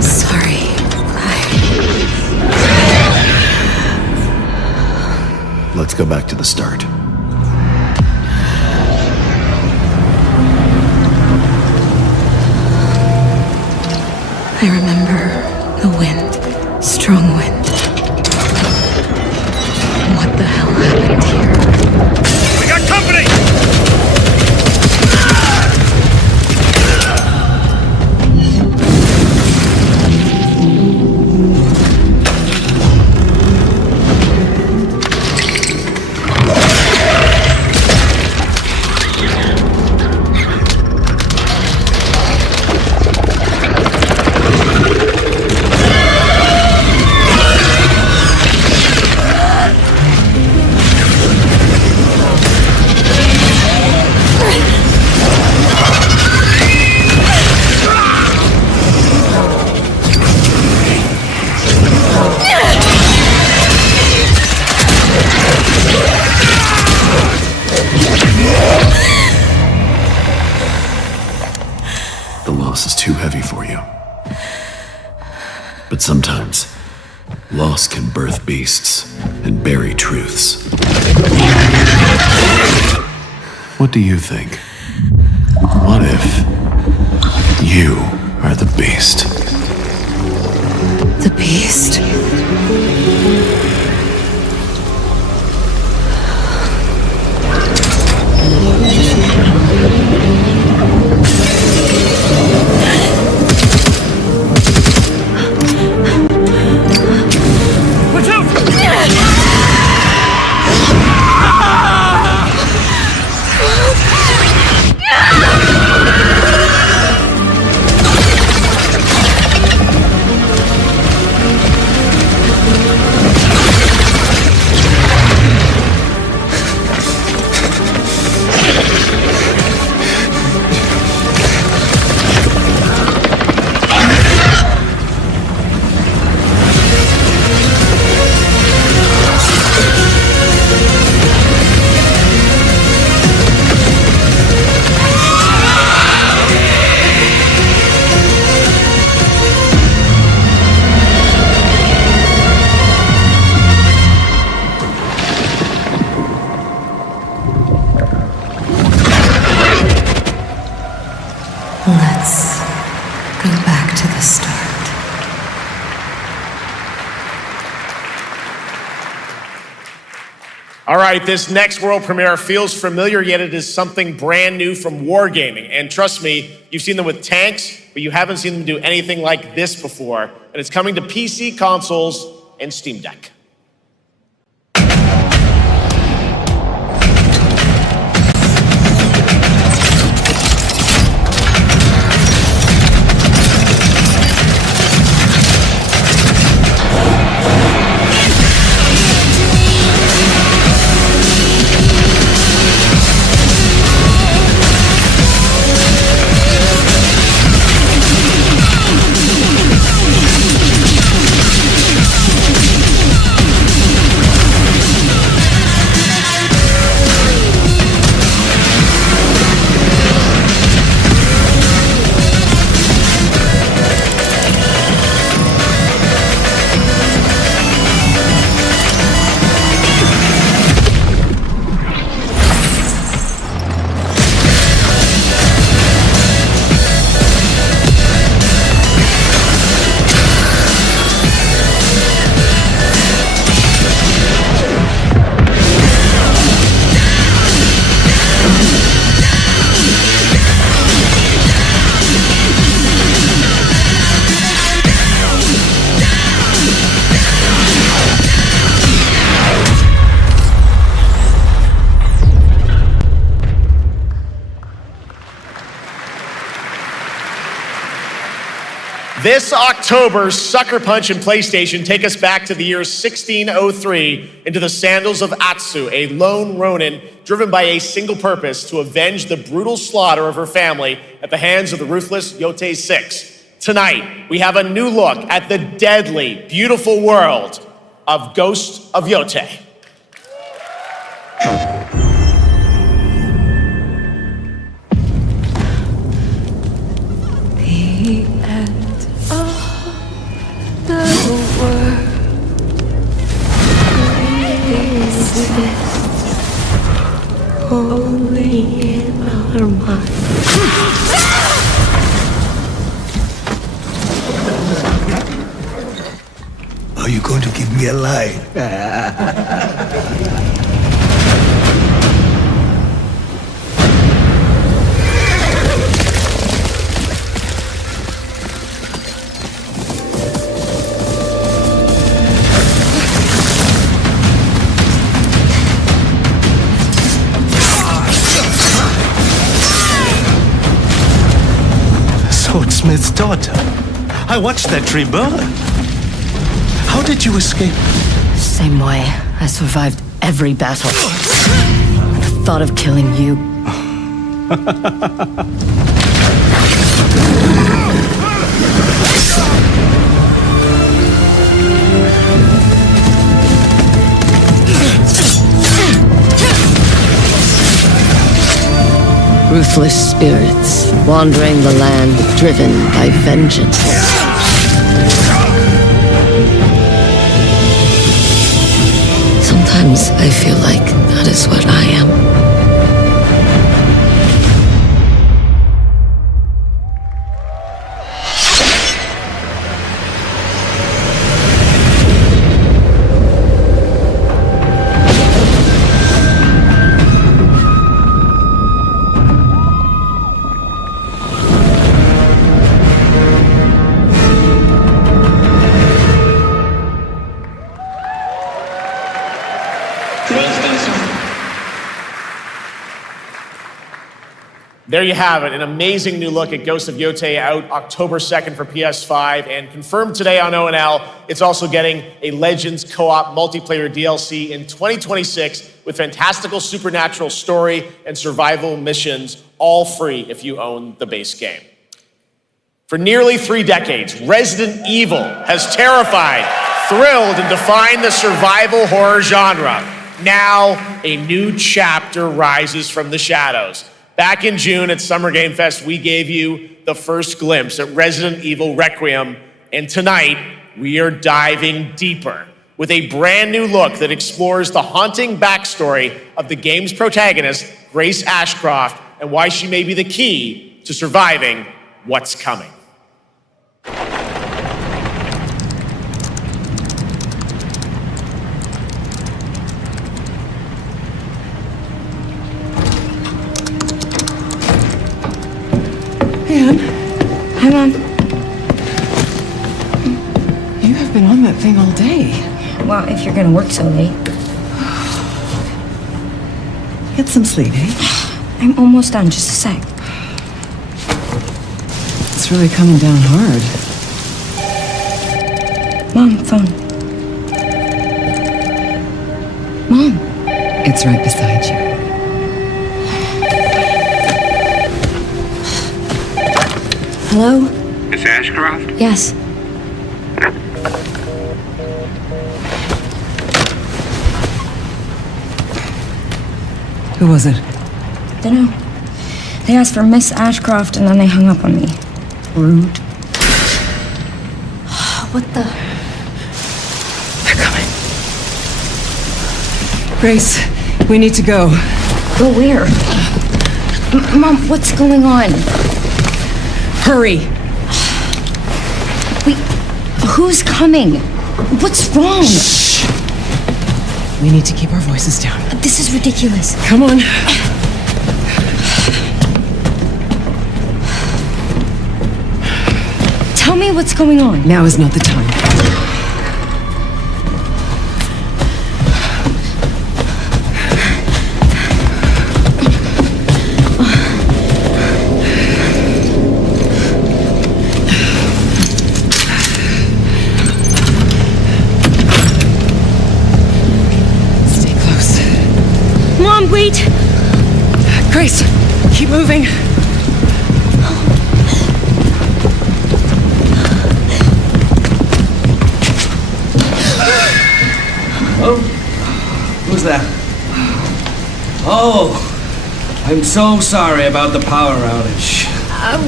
Sorry. Let's go back to the start. I remember the wind, strong wind. What the hell happened here? We got company! But sometimes, loss can birth beasts and bury truths. What do you think? What if you are the beast? The beast? Watch out! Let's go back to the start. All right, this next world premiere feels familiar, yet it is something brand new from Wargaming. And trust me, you've seen them with tanks, but you haven't seen them do anything like this before. And it's coming to PC, consoles, and Steam Deck. This October, Sucker Punch and PlayStation take us back to the year 1603 into the sandals of Atsu, a lone Ronin driven by a single purpose to avenge the brutal slaughter of her family at the hands of the ruthless Yotei 6. Tonight, we have a new look at the deadly, beautiful world of Ghost of Yotei. The end of the world is this only in our minds. Are you going to give me a line? Swordsmith's daughter. I watched that tree burn. How did you escape? Same way. I survived every battle. The thought of killing you. Ruthless spirits, wandering the land, driven by vengeance. Sometimes I feel like that is what I am. There you have it, an amazing new look at Ghost of Yotei, out October 2nd for PS5, and confirmed today on ONL, it's also getting a Legends co-op multiplayer DLC in 2026 with fantastical supernatural story and survival missions, all free if you own the base game. For nearly 3 decades, Resident Evil has terrified, thrilled, and defined the survival horror genre. Now, a new chapter rises from the shadows. Back in June at Summer Game Fest, we gave you the first glimpse at Resident Evil Requiem, and tonight, we are diving deeper with a brand new look that explores the haunting backstory of the game's protagonist, Grace Ashcroft, and why she may be the key to surviving what's coming. Anne, Hi, Mom. you have been on that thing all day. Well, if you're gonna work so late. Get some sleep, eh? I'm almost done, just a sec. It's really coming down hard. Mom, phone. Mom. It's right beside you. Hello? Miss Ashcroft? Yes. Who was it? Dunno. They asked for Miss Ashcroft and then they hung up on me. Rude. What the? They're coming. Grace, we need to go. Go where? Mom, what's going on? Hurry! Wait, who's coming? What's wrong? Shh! We need to keep our voices down. This is ridiculous. Come on. Tell me what's going on. Now is not the time. Wait! Grace, keep moving. Oh, who's that? Oh, I'm so sorry about the power outage.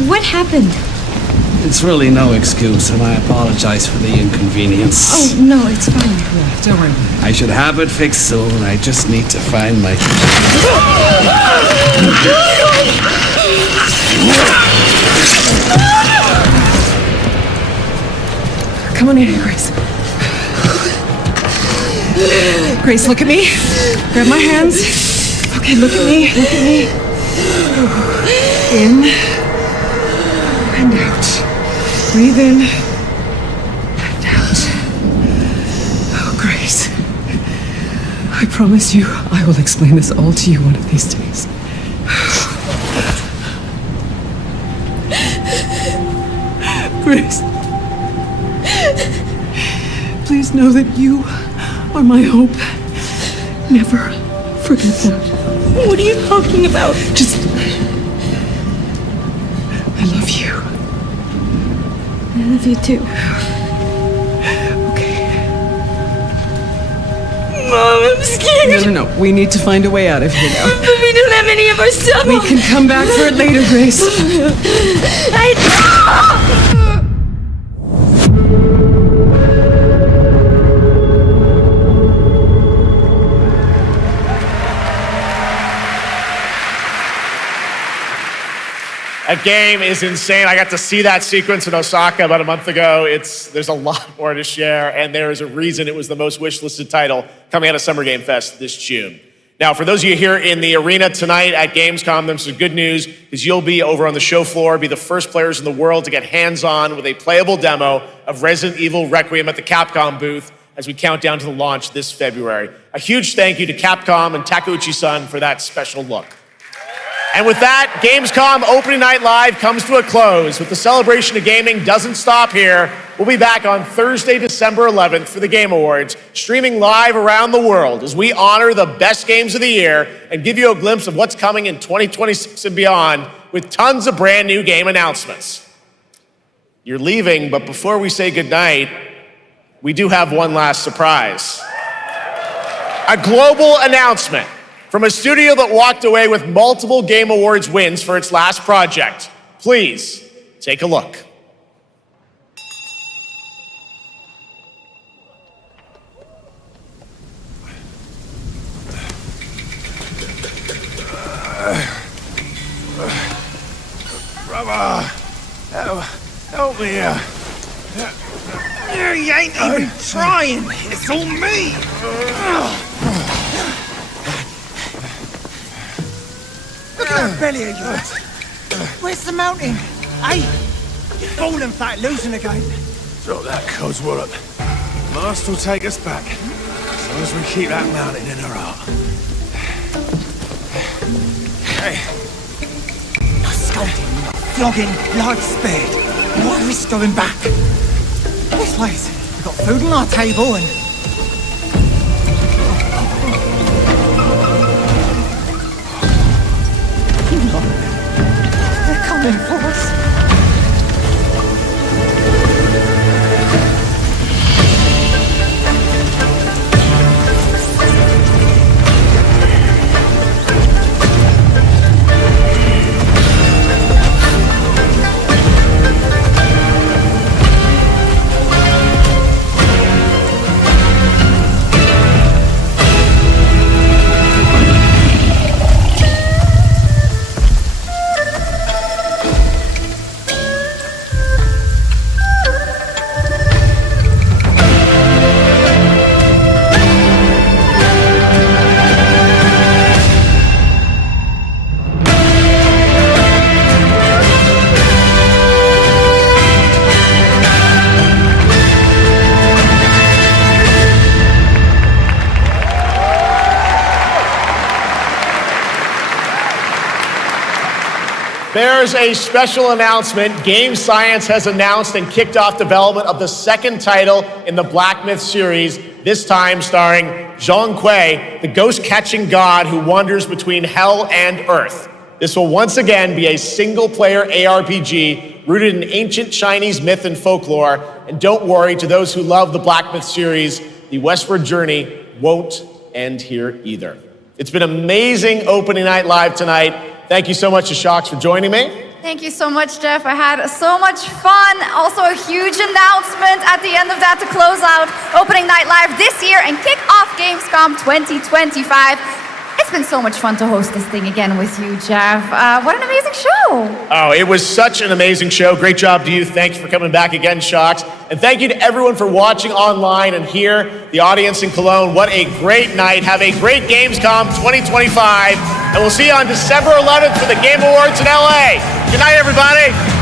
What happened? It's really no excuse, and I apologize for the inconvenience. Oh, no, it's fine. Yeah, don't worry. I should have it fixed soon. I just need to find my... Come on in, Grace. Grace, look at me. Grab my hands. Okay, look at me. Look at me. In and out. Breathe in and out. Oh, Grace. I promise you, I will explain this all to you one of these days. Grace. Please know that you are my hope. Never forget that. What are you talking about? Just... I love you. I love you too. Okay. Mom, I'm scared. No. We need to find a way out of here now. But we don't have any of our stuff. We can come back for it later, Grace. That game is insane. I got to see that sequence in Osaka about a month ago. There's a lot more to share, and there is a reason it was the most wishlisted title coming out of Summer Game Fest this June. Now, for those of you here in the arena tonight at Gamescom, there's some good news, because you'll be over on the show floor, be the first players in the world to get hands-on with a playable demo of Resident Evil Requiem at the Capcom booth as we count down to the launch this February. A huge thank you to Capcom and Takeuchi-san for that special look. And with that, Gamescom Opening Night Live comes to a close. But the celebration of gaming doesn't stop here. We'll be back on Thursday, December 11th for the Game Awards, streaming live around the world as we honor the best games of the year and give you a glimpse of what's coming in 2026 and beyond with tons of brand new game announcements. You're leaving, but before we say goodnight, we do have one last surprise. A global announcement from a studio that walked away with multiple Game Awards wins for its last project. Please, take a look. Brother, help me here. You ain't even trying. It's all me. Look at that belly of yours. Where's the mountain? Hey, you're falling fat, losing again. Drop that coswallop. Master will take us back, as long as we keep that mountain in our heart. Hey. No scolding, no flogging, life spared. Why risk going back? This place, we've got food on our table and... They're coming for us. There's a special announcement. Game Science has announced and kicked off development of the second title in the Black Myth series, this time starring Zhong Kui, the ghost-catching god who wanders between hell and earth. This will once again be a single-player ARPG rooted in ancient Chinese myth and folklore. And don't worry, to those who love the Black Myth series, the westward journey won't end here either. It's been amazing opening night live tonight. Thank you so much to Sjokz for joining me. Thank you so much, Geoff. I had so much fun. Also a huge announcement at the end of that to close out Opening Night Live this year and kick off Gamescom 2025. It's been so much fun to host this thing again with you, Geoff. What an amazing show. Oh, it was such an amazing show. Great job to you. Thanks for coming back again, Sjokz. And thank you to everyone for watching online and here, the audience in Cologne. What a great night. Have a great Gamescom 2025. And we'll see you on December 11th for the Game Awards in LA. Good night, everybody.